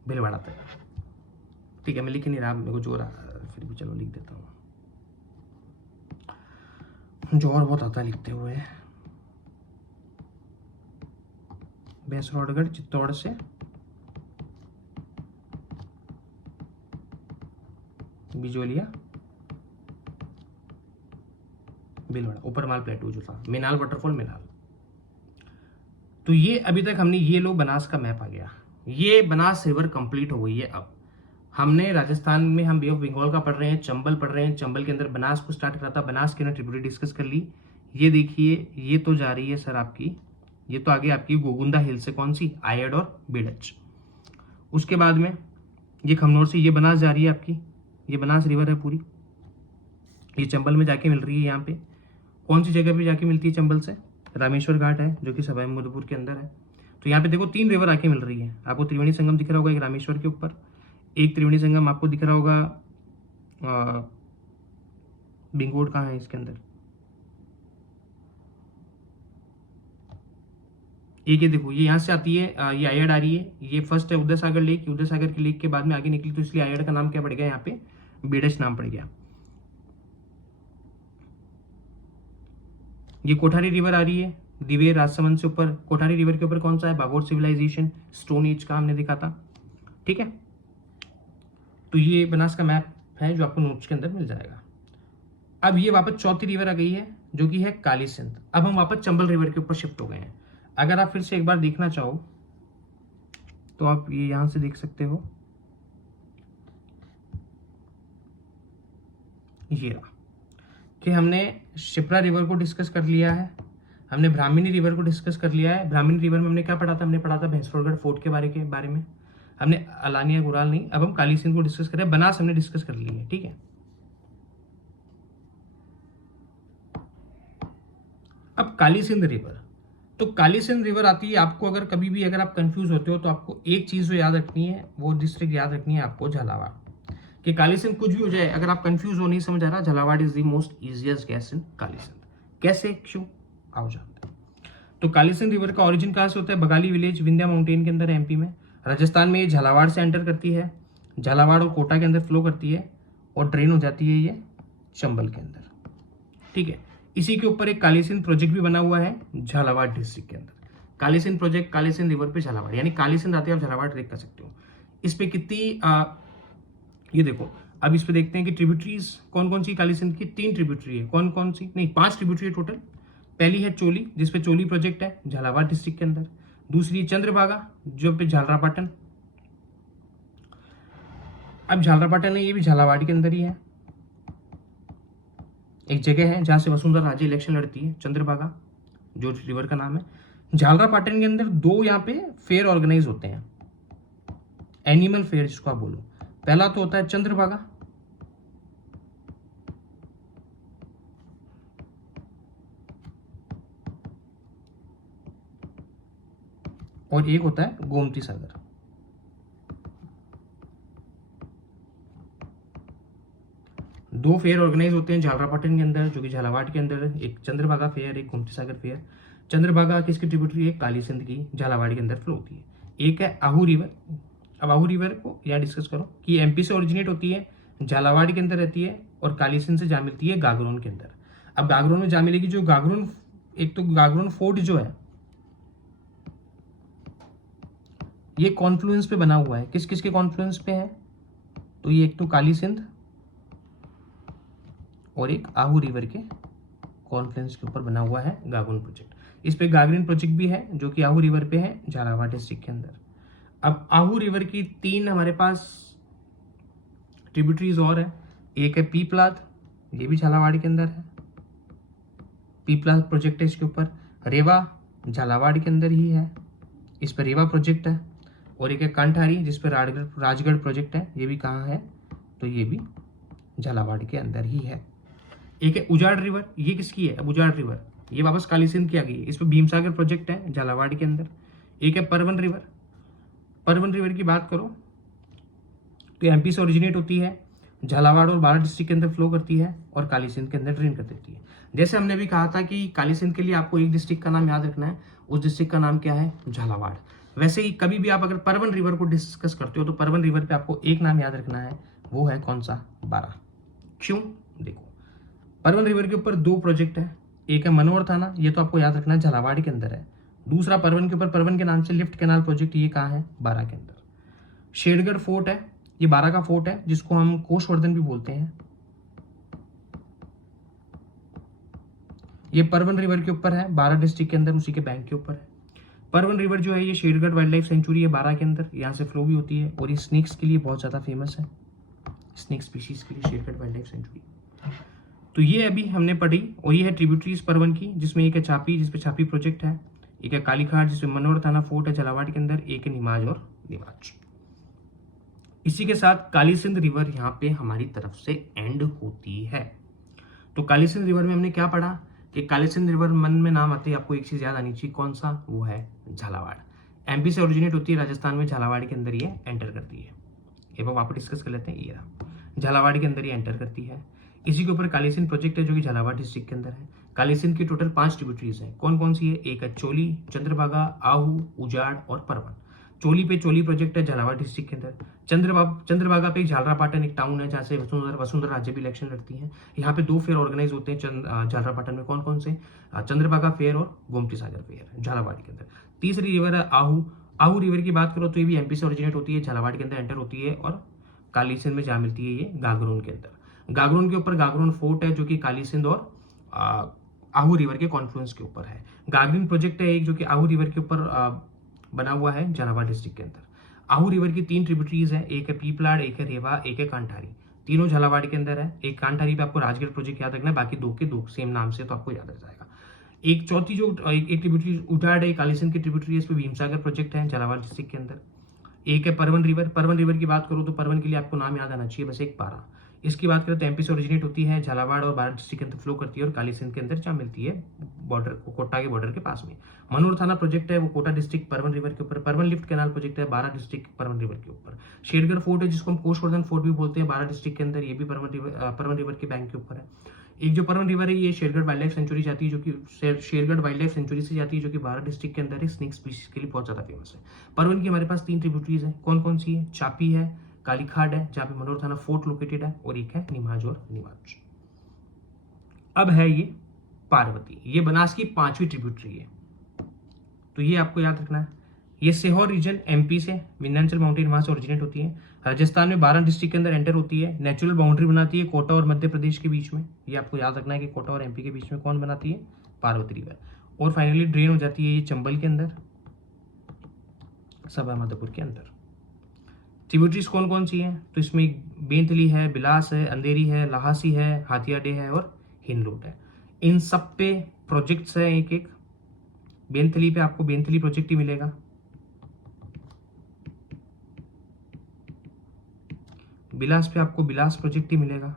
भीलवाड़ा तक। ठीक है, मैं लिख नहीं रहा, मेरे को जोर आ रहा है, फिर भी चलो लिख देता हूँ, जोर बहुत आता है लिखते हुए। भैंसरोडगढ़ चित्तौड़ से बिजोलिया भीलवाड़ा, ऊपर माल प्लेटू जो था, मिनाल वाटरफॉल मिनाल। तो ये अभी तक हमने, ये लो बनास का मैप आ गया, ये बनास रिवर कंप्लीट हो गई है। अब हमने राजस्थान में हम बे ऑफ बंगाल का पढ़ रहे हैं, चंबल पढ़ रहे हैं, चंबल के अंदर बनास को स्टार्ट करा था, बनास के अंदर ट्रिब्यूटरी डिस्कस कर ली। ये देखिए, ये तो जा रही है सर आपकी, ये तो आगे आपकी गोगुंदा हिल से, कौन सी, आयड और बेड़च। उसके बाद में ये खमनोर से ये बनास जा रही है आपकी, ये बनास रिवर है पूरी, ये चंबल में जाके मिल रही है। यहाँ पे कौन सी जगह पे जाके मिलती है चंबल से, रामेश्वर घाट है जो कि सवाई माधोपुर के अंदर है। तो यहाँ पे देखो 3 रिवर आके मिल रही है आपको। त्रिवेणी संगम दिख रहा होगा एक रामेश्वर के ऊपर, एक त्रिवेणी संगम आपको दिख रहा होगा बिंगोड कहाँ है इसके अंदर, एक ये देखो, ये यहाँ से आती है, ये आयड आ रही है, ये फर्स्ट है उदय सागर लेक, उदय सागर के लेक के बाद में आगे निकली, तो इसलिए आयड का नाम क्या पड़ गया यहाँ पे, बेड़च नाम पड़ गया। ये कोठारी रिवर आ रही है दिवेर राजसमंद से ऊपर। कोठारी रिवर के ऊपर कौन सा है, बागोर सिविलाइजेशन, स्टोन एज का हमने देखा था। ठीक है, तो ये बनास का मैप है जो आपको नोट्स के अंदर मिल जाएगा। अब ये वापस चौथी रिवर आ गई है जो कि है काली सिंध। अब हम वापस चंबल रिवर के ऊपर शिफ्ट हो गए हैं। अगर आप फिर से एक बार देखना चाहो तो आप ये यहां से देख सकते हो, ये कि हमने शिप्रा रिवर को डिस्कस कर लिया है, हमने ब्राह्मणी रिवर को डिस्कस कर लिया है। ब्राह्मणी रिवर में हमने क्या पढ़ा था, हमने पढ़ा था भैंसरोडगढ़ फोर्ट के बारे में, हमने अलानिया गुराल नहीं। अब हम काली सिंध को डिस्कस करें, बनास हमने डिस्कस कर ली है। ठीक है, अब काली सिंध रिवर, तो काली सिंध रिवर आती है आपको, अगर कभी भी अगर आप कंफ्यूज होते हो तो आपको एक चीज जो याद रखनी है, वो डिस्ट्रिक्ट याद रखनी है आपको, झालावाड़। कि काली सिंध कुछ भी हो जाए, अगर आप कंफ्यूज हो, नहीं समझ आ रहा, Jhalawar is the most easiest guess in Kali Sindh. कैसे, क्यों, आओ जानते हैं। तो काली सिंध रिवर का ओरिजिन कहाँ से होता है, बगाली विलेज विंध्या माउंटेन के अंदर है, एमपी में। राजस्थान में ये झालावाड़ से एंटर करती है, झालावाड़ और कोटा के अंदर फ्लो करती है और ड्रेन हो जाती है ये चंबल के अंदर। ठीक है, इसी के ऊपर एक काली सिंध प्रोजेक्ट भी बना हुआ है झालावाड़ डिस्ट्रिक्ट के अंदर। काली सिंध प्रोजेक्ट, काली सिंध रिवर पे झालावाड़, यानी काली सिंध आते हैं, आप झालावाड़ ट्रेक कर सकते हो। इस पे कितनी ये देखो, अब इस पे देखते हैं कि ट्रिब्यूटरीज कौन कौन सी काली सिंध की। 3 ट्रिब्यूटरी है, कौन कौन सी, नहीं 5 ट्रिब्यूटरी है टोटल। पहली है चोली, जिसपे चोली प्रोजेक्ट है झालावाड़ डिस्ट्रिक्ट के अंदर। दूसरी चंद्रभागा जो पे झालरापाटन, अब झालरापाटन है, ये भी झालावाड़ के अंदर ही है। एक जगह है जहां से वसुंधरा राजे इलेक्शन लड़ती है, चंद्रभागा जो रिवर का नाम है। झालरापाटन के अंदर 2 यहाँ पे फेयर ऑर्गेनाइज होते हैं, एनिमल फेयर जिसको आप बोलो। पहला तो होता है चंद्रभागा, और एक होता है गोमती सागर। दो फेयर ऑर्गेनाइज होते हैं झालरापाटन के अंदर, जो कि झालावाड़ के अंदर, एक चंद्रभागा फेयर, एक गोमती सागर फेयर। चंद्रभागा किसकी ट्रिब्यूटरी है, काली सिंध की, झालावाड़ के अंदर फ्लो होती है। एक है आहू रिवर। अब आहू रिवर को यहाँ डिस्कस करो कि एमपी से ओरिजिनेट होती है, झालावाड़ के अंदर रहती है और काली सिंध से जा मिलती है गागरोन के अंदर। अब गागरोन में जा मिलेगी जो गागरोन, एक तो गागरोन फोर्ट जो है ये कॉन्फ्लुएंस पे बना हुआ है, किस किस के कॉन्फ्लुएंस पे है, तो ये एक तो काली सिंध और एक आहू रिवर के कॉन्फ्लुएंस के ऊपर बना हुआ है गागरोन प्रोजेक्ट। इस पे गागरीन प्रोजेक्ट भी है जो कि आहू रिवर पे है, झालावाड़ डिस्ट्रिक्ट के अंदर। अब आहू रिवर की 3 हमारे पास ट्रिब्यूटरीज और है। एक है पीपलाद, ये भी झालावाड़ के अंदर है, पीपलाद प्रोजेक्ट है इसके ऊपर। रेवा झालावाड़ के अंदर ही है, इस पर रेवा प्रोजेक्ट है। और एक है कंठारी जिस पर राजगढ़ प्रोजेक्ट है, ये भी कहाँ है, तो ये भी झालावाड़ के अंदर ही है। एक है उजाड़ रिवर, ये किसकी है, अब उजाड़ रिवर ये वापस काली सिंध की आ गई है, इस पर भीमसागर प्रोजेक्ट है झालावाड़ के अंदर। एक है परवन रिवर, परवन रिवर की बात करो तो एमपी से ओरिजिनेट होती है, झालावाड़ और बारां डिस्ट्रिक्ट के अंदर फ्लो करती है और काली सिंध के अंदर ड्रेन कर देती है। जैसे हमने भी कहा था कि काली सिंध के लिए आपको एक डिस्ट्रिक्ट का नाम याद रखना है, उस डिस्ट्रिक्ट का नाम क्या है, झालावाड़। वैसे ही कभी भी आप अगर परवन रिवर को डिस्कस करते हो तो परवन रिवर पे आपको एक नाम याद रखना है, वो है कौन सा, बारा। क्यों, देखो परवन रिवर के ऊपर दो प्रोजेक्ट है, एक है मनोहर थाना, ये तो आपको याद रखना है झालावाड़ के अंदर है। दूसरा परवन के ऊपर परवन के नाम से लिफ्ट कैनाल प्रोजेक्ट, ये कहाँ है, बारा के अंदर। शेरगढ़ फोर्ट है, ये बारा का फोर्ट है जिसको हम कोषवर्धन भी बोलते हैं, ये परवन रिवर के ऊपर है, बारा डिस्ट्रिक्ट के अंदर, उसी के बैंक के ऊपर है। परवन रिवर जो है ये शेरगढ़ वाइल्ड लाइफ सेंचुरी है बारा के अंदर, यहाँ से फ्लो भी होती है और ये स्नेक्स के लिए बहुत ज़्यादा फेमस है, स्नेक स्पीशीज के लिए शेरगढ़ वाइल्ड लाइफ सेंचुरी। तो ये अभी हमने पढ़ी, और ये है ट्रिब्यूटरीज परवन की, जिसमें एक है छापी जिसपे छापी प्रोजेक्ट है, एक है कालीखाट जिसमें मनोहर थाना फोर्ट है झालावाड़ के अंदर, एक है निमाज और निमाज। इसी के साथ काली सिंध रिवर यहाँ पे हमारी तरफ से एंड होती है। तो काली सिंध रिवर में हमने क्या पढ़ा कि काली सिंध रिवर मन में नाम आते ही आपको एक चीज याद आनी चाहिए, कौन सा, वो है झालावाड़। एमपी से ओरिजिनेट होती है, राजस्थान में झालावाड़ के अंदर ये एंटर करती है। एक बार वापस डिस्कस कर लेते हैं, ये रहा झालावाड़ के अंदर ये एंटर करती है। इसी के ऊपर काली सिंध प्रोजेक्ट है जो कि झालावाड़ डिस्ट्रिक्ट के अंदर है। काली सिंध की टोटल 5 ट्रिब्यूटरीज हैं, कौन कौन सी है, एक है चोली, चंद्रभागा, आहू, उजाड़ और परवन। चोली पे चोली प्रोजेक्ट है झालावाड़ डिस्ट्रिक्ट के अंदर। चंद्रभागा पे एक झालरापाटन एक टाउन है जहाँ से वसुंधरा राजे भी इलेक्शन लड़ती है। यहाँ पे 2 फेयर ऑर्गेनाइज होते हैं झालरापाटन में, कौन कौन से, चंद्रभागा फेयर और गोमती सागर फेयर झालावाड़ के अंदर। तीसरी रिवर है आहू। आहू रिवर की बात करो तो ये भी एमपी से ओरिजिनेट होती है, झालावाड़ के अंदर एंटर होती है और काली सिंध में जहाँ मिलती है ये गागरोन के अंदर। गागरोन के ऊपर गागरोन फोर्ट है जो कि काली सिंध और आहू रिवर के कॉन्फ्लुएंस के ऊपर है। गागरीन प्रोजेक्ट है एक जो कि आहू रिवर के ऊपर बना हुआ है झालावाड़ डिस्ट्रिक्ट के अंदर। आहू रिवर की 3 ट्रिब्यूटरीज है, एक है पीपलाड़, एक है रेवा, एक है कांठारी, तीनों झालावाड़ के अंदर है। एक कांठारी पे आपको राजगढ़ प्रोजेक्ट याद रखना है, बाकी 2 के 2 सेम नाम से तो आपको याद रह जाएगा। एक चौथी जो एक ट्रिब्यूटरी उठाड़ है काली सिंध की ट्रिब्यूटरी है, इस पे भीमसागर प्रोजेक्ट है झालावाड़ डिस्ट्रिक्ट के अंदर। एक है परवन रिवर। परवन रिवर की बात करो तो परवन के लिए आपको नाम याद आना चाहिए बस एक, बारा। इसकी बात करें तो एमपी से ओरिजिनेट होती है, झालावाड़ और बारा डिस्ट्रिक्ट के अंदर फ्लो करती है और काली सिंध के अंदर जहाँ मिलती है बॉर्डर, कोटा के बॉर्डर के पास में। मनोहर थाना प्रोजेक्ट है वो कोटा डिस्ट्रिक्ट परवन रिवर के ऊपर। परवन लिफ्ट कैनाल प्रोजेक्ट है बारा डिस्ट्रिक्ट परवन रिवर के ऊपर। शेरगढ़ फोर्ट है जिसको हम कोषवर्धन फोर्ट भी बोलते हैं, बारा डिस्ट्रिक्ट के अंदर, ये भी परवन रिवर के बैंक के ऊपर है। एक जो परवन रिवर है ये शेरगढ़ वाइल्ड लाइफ सेंचुरी जाती है जो कि शेरगढ़ वाइल्ड लाइफ सेंचुरी से जाती है जो कि बारा डिस्ट्रिक्ट के अंदर है, स्नेक स्पीशीज के लिए बहुत ज्यादा फेमस है। परवन की हमारे पास 3 ट्रिब्यूटरीज है, कौन कौन सी है, चापी है, कालीखाट है जहाँ पे मनोहर थाना फोर्ट लोकेटेड है, और एक है निमाज और निमाज। अब है ये पार्वती, ये बनास की 5वीं ट्रिब्यूटरी है, तो ये आपको याद रखना है। ये सीहोर रीजन एमपी से विंध्याचल माउंटेन वहां से ओरिजिनेट होती है, राजस्थान में 12 डिस्ट्रिक्ट के अंदर एंटर होती है, नेचुरल बाउंड्री बनाती है कोटा और मध्य प्रदेश के बीच में। ये आपको याद रखना है कि कोटा और एमपी के बीच में कौन बनाती है, पार्वती रिवर। और फाइनली ड्रेन हो जाती है ये चंबल के अंदर, सभा माधोपुर के अंदर। ट्रिब्यूटरीज कौन कौन सी हैं, तो इसमें बेंतली है, बिलास है, अंधेरी है, लहासी है, हाथियाडे है और हिंदलोट है। इन सब पे प्रोजेक्ट्स है एक एक। बेंतली पे आपको बेंतली प्रोजेक्ट ही मिलेगा, बिलास पे आपको बिलास प्रोजेक्ट ही मिलेगा,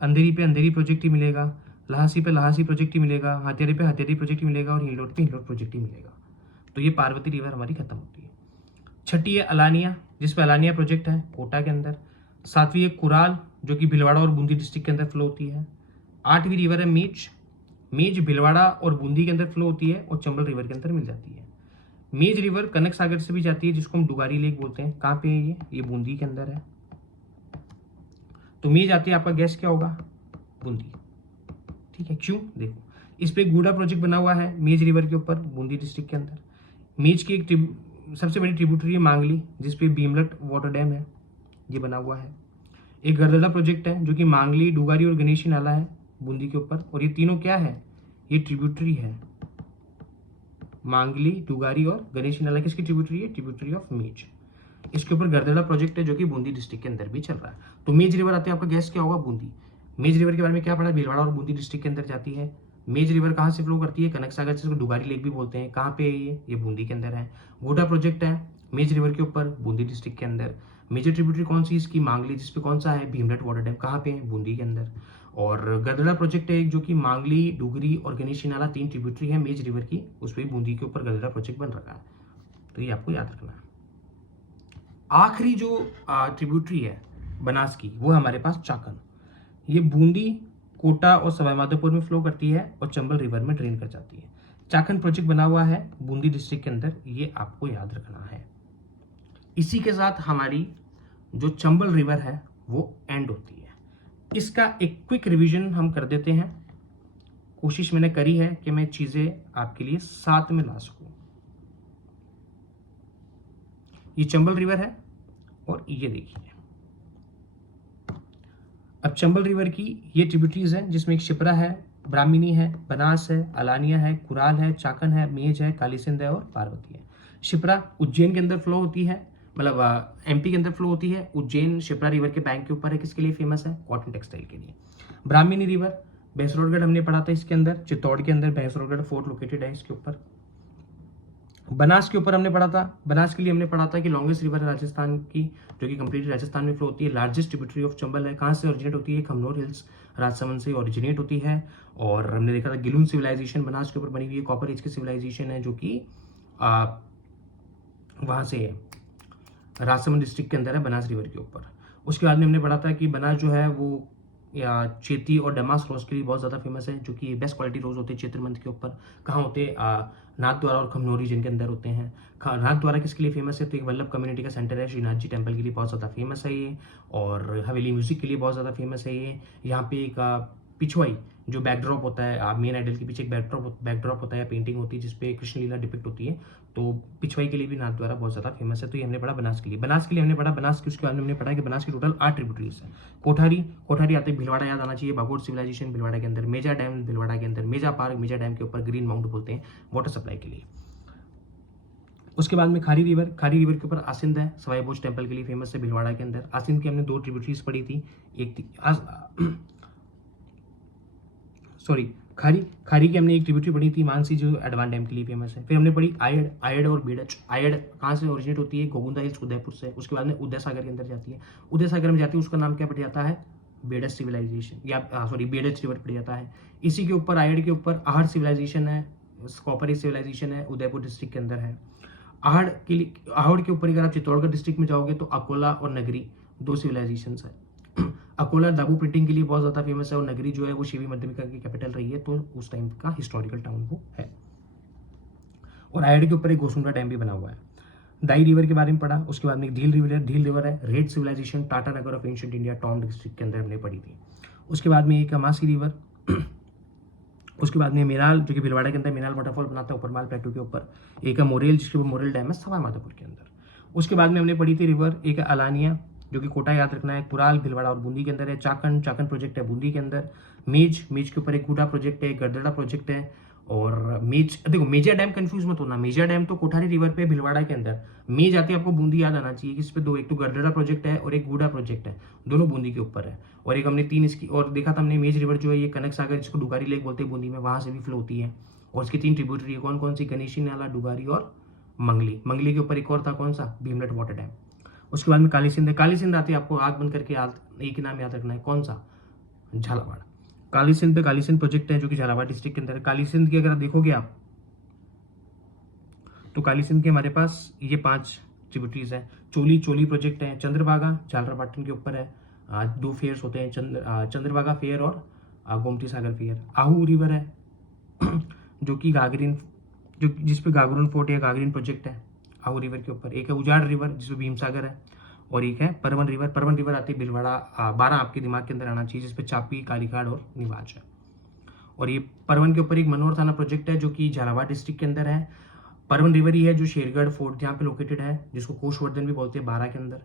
अंधेरी पे अंधेरी प्रोजेक्ट ही मिलेगा, लहासी पे लहासी प्रोजेक्ट ही मिलेगा, हाथियारी पे हाथियारी प्रोजेक्ट ही मिलेगा और हिंदलोट पे हिंदलोट प्रोजेक्ट ही मिलेगा। तो ये पार्वती रिवर हमारी खत्म होती है। छठी है अलानिया, जिसपे अलानिया प्रोजेक्ट है कोटा के अंदर। 7वीं है कुराल जो कि भिलवाड़ा और बूंदी डिस्ट्रिक्ट के अंदर फ्लो होती है। 8वीं रिवर है मेज, मेज भिलवाड़ा और बूंदी के अंदर फ्लो होती है और चंबल रिवर के अंदर मिल जाती है। मेज रिवर कनक सागर से भी जाती है जिसको हम डुगारी लेक बोलते हैं, कहाँ पे है ये बूंदी के अंदर है। तो मेज आती है, आपका गैस क्या होगा, बूंदी, ठीक है। क्यों, देखो इस पे गूढ़ा प्रोजेक्ट बना हुआ है मेज रिवर के ऊपर बूंदी डिस्ट्रिक्ट के अंदर। मेज की एक सबसे बड़ी ट्रिब्यूटरी है मांगली जिसपे भीमलट वाटर डैम है, ये बना हुआ है। एक गरदड़ा प्रोजेक्ट है जो कि मांगली, डुगारी और गणेशी नाला है बूंदी के ऊपर, और ये तीनों क्या है, ये ट्रिब्यूटरी है। मांगली, डुगारी और गणेशी नाला किसकी ट्रिब्यूटरी है, ट्रिब्यूटरी ऑफ मेज। इसके ऊपर गरदड़ा प्रोजेक्ट है जो कि बूंदी डिस्ट्रिक्ट के अंदर भी चल रहा है। तो मेज रिवर आते हैं, आपका गैस क्या होगा, बूंदी। मेज रिवर के बारे में क्या पढ़ा, भीलवाड़ा और बूंदी डिस्ट्रिक्ट के अंदर जाती है। मेज रिवर कहाँ से फ्लो करती है, कनक सागर से, डुगारी लेक भी बोलते हैं, कहाँ पे है ये बूंदी के अंदर है। गूढ़ा प्रोजेक्ट है मेज रिवर के ऊपर बूंदी डिस्ट्रिक्ट के अंदर। मेजर ट्रिब्यूटरी कौन सी इसकी, मांगली, जिसपे कौन सा है, भीमलट वाटर डैम, कहाँ पे है, बूंदी के अंदर। और गरदड़ा प्रोजेक्ट है एक जो कि मांगली, डुगरी और गणेशी नाला 3 ट्रिब्यूटरी है मेज रिवर की, उस पर बूंदी के ऊपर गरदड़ा प्रोजेक्ट बन रखा है, तो ये आपको याद रखना है। आखिरी जो ट्रिब्यूटरी है बनास की वो हमारे पास चाकन, ये बूंदी, कोटा और सवाई माधोपुर में फ्लो करती है और चंबल रिवर में ड्रेन कर जाती है। चाकन प्रोजेक्ट बना हुआ है बूंदी डिस्ट्रिक्ट के अंदर, ये आपको याद रखना है। इसी के साथ हमारी जो चंबल रिवर है वो एंड होती है। इसका एक क्विक रिवीजन हम कर देते हैं। कोशिश मैंने करी है कि मैं चीजें आपके लिए साथ में ला सकूं। ये चंबल रिवर है और ये देखिए, अब चंबल रिवर की ये ट्रिब्यूटरीज हैं जिसमें एक शिप्रा है, ब्राह्मणी है, बनास है, अलानिया है, कुराल है, चाकन है, मेज है, कालीसिंध है और पार्वती है। शिप्रा उज्जैन के अंदर फ्लो होती है, मतलब एमपी के अंदर फ्लो होती है। उज्जैन शिप्रा रिवर के बैंक के ऊपर है, किसके लिए फेमस है? कॉटन टेक्सटाइल के लिए। ब्राह्मणी रिवर भैंसरोडगढ़ हमने पढ़ा था, इसके अंदर चित्तौड़ के अंदर भैंसरोडगढ़ फोर्ट लोकेटेड है इसके ऊपर। बनास के ऊपर हमने पढ़ा था, बनास के लिए हमने पढ़ा था कि लॉन्गेस्ट रिवर है राजस्थान की, जो कि कंप्लीट राजस्थान में फ्लो होती है। लार्जेस्ट ट्रिब्यूटरी ऑफ चंबल है। कहाँ से ओरिजिनेट होती है? खमनोर हिल्स राजसमंद से ओरिजिनेट होती है। और हमने देखा था गिलून सिविलाइजेशन बनास के ऊपर बनी हुई है, कॉपर एज की सिविलाइजेशन है, जो कि वहाँ से है, राजसमंद डिस्ट्रिक्ट के अंदर है, बनास रिवर के ऊपर। उसके बाद में हमने पढ़ा था कि बनास जो है वो या चेती और डमास रोज के लिए बहुत ज़्यादा फेमस है, जो कि बेस्ट क्वालिटी रोज होते हैं चैत्रमंथ के ऊपर। कहाँ होते हैं? नाथद्वारा और खमनोरी जिनके अंदर होते हैं। नाथद्वारा किसके लिए फेमस है? तो एक वल्लभ कम्युनिटी का सेंटर है, श्रीनाथ जी टेम्पल के लिए बहुत ज़्यादा फेमस है ये। और हवेली म्यूजिक के लिए बहुत ज़्यादा फेमस है ये। यहाँ पे एक पिछवाई जो बैकड्रॉप होता है, मेन आइडल के पीछे एक बैकड्रॉप होता है, पेंटिंग होती है जिसपे कृष्ण लीला डिपिक्ट होती है, तो पिछवाई के लिए भी नाथद्वारा बहुत ज्यादा फेमस है। तो ये हमने पढ़ा बनास के लिए। बनास के लिए हमने पढ़ा बनास की, उसके बाद हमने पढ़ा कि बनास की टोटल 8 ट्रिब्यूटरीज है। कोठारी आते भिलवाड़ा याद आना चाहिए, बागोड़ सिविलाइजेशन भिलवाड़ा के अंदर, मेजा डैम भिलवाड़ा के अंदर, मेजा पार्क मेजा डैम के ऊपर, ग्रीन माउंट बोलते हैं वाटर सप्लाई के लिए। उसके बाद में खारी रिवर के ऊपर आसिंद है, सवाई भोज टेम्पल के लिए फेमस है भिलवाड़ा के अंदर। आसिंद की हमने 2 ट्रिब्यूटरीज पढ़ी थी, एक थी खारी की हमने एक ट्रिब्यूटरी पढ़ी थी मानसी, जो एडवान डैम के लिए फेमस है। फिर हमने पढ़ी आयड और बेड़च। आयड कहाँ से ओरिजिनेट होती है? गोगुंदा हिल्स उदयपुर से। उसके बाद में उदय सागर के अंदर जाती है, उदय सागर में जाती है, उसका नाम क्या पड़ जाता है? बेड़च सिविलाइजेशन, या बेड़च रिवर पड़ जाता है। इसी के ऊपर आयड के ऊपर आहड़ सिविलाइजेशन है, कॉपर एज सिविलाइजेशन है, उदयपुर डिस्ट्रिक्ट के अंदर है। आहड़ के ऊपर अगर आप चित्तौड़गढ़ डिस्ट्रिक्ट में जाओगे तो अकोला और नगरी 2 सिविलाइजेशन है। अकोला दागू प्रिंटिंग के लिए बहुत ज़्यादा फेमस है, और नगरी जो है वो शिवी मध्यमिका की कैपिटल रही है, तो उस टाइम का हिस्टोरिकल टाउन वो है। और आयड के ऊपर एक गोसुंडा डैम भी बना हुआ है। दाई रिवर के बारे में पढ़ा। उसके बाद में एक ढील रिवर है, Rairh civilization Tata Nagar of ancient India Tonk district के अंदर हमने पढ़ी थी। उसके बाद में एक मासी रिवर। उसके बाद में मेनाल, जो कि भिलवाड़ा के अंदर मेनाल वाटरफॉल बनाता है ऊपरमाल प्लेटू के ऊपर। एक है मोरेल, जिसके ऊपर मोरेल डैम है सवाई माधोपुर के अंदर। उसके बाद में हमने पढ़ी थी रिवर, एक है अलानिया, जो कि कोटा याद रखना है, कुराल भिलवाड़ा और बूंदी के अंदर है। चाकन प्रोजेक्ट है बूंदी के अंदर। मेज के ऊपर एक गुडा प्रोजेक्ट है, गरदड़ा प्रोजेक्ट है। और देखो मेजा डैम कंफ्यूज मत होना, मेजा डैम तो कोठारी रिवर पे भिलवाड़ा के अंदर, मेज आती है आपको बूंदी याद आना चाहिए। इस पे 2, एक तो गरदड़ा प्रोजेक्ट है और एक गुडा प्रोजेक्ट है, दोनों बूंदी के ऊपर है। और एक हमने 3 इसकी और देखा था हमने, मेज रिवर जो है ये कनक सागर, जिसको डुगारी लेक बोलते हैं बूंदी में, वहां से भी फ्लो होती है। और इसकी 3 ट्रिब्यूटरी है, कौन कौन सी? गणेशी नाला, डुगारी और मंगली के ऊपर एक और था, कौन सा? भीमलट वाटर डैम। उसके बाद में कालीसिंध आती है, आपको आग बंद करके एक ही नाम याद रखना है, कौन सा? झालावाड़। कालीसिंध प्रोजेक्ट है जो कि झालावाड़ डिस्ट्रिक्ट के अंदर है। कालीसिंध की अगर देखोगे आप तो कालीसिंध के हमारे पास ये 5 ट्रिब्यूटरीज है। चोली प्रोजेक्ट है, चंद्रभागा झालरापाटन के ऊपर है। 2 फेयर्स होते हैं, चंद्रभागा फेयर और गोमती सागर फेयर। आहू रिवर है जो कि जिसपे गागरून फोर्ट या गागरीन प्रोजेक्ट है आहू रिवर के ऊपर। एक है उजाड़ रिवर जिसमें भीमसागर है, और एक है परवन रिवर आती है भिलवाड़ा। 12 आपके दिमाग के अंदर आना चाहिए, जिसपे चापी, कालीघाट और निवाज है। और ये परवन के ऊपर एक मनोहर थाना प्रोजेक्ट है जो कि झालावाड़ डिस्ट्रिक्ट के अंदर है। परवन रिवर ही है जो शेरगढ़ फोर्ट जहाँ पे लोकेटेड है, जिसको कोशवर्धन भी बोलते हैं 12 के अंदर।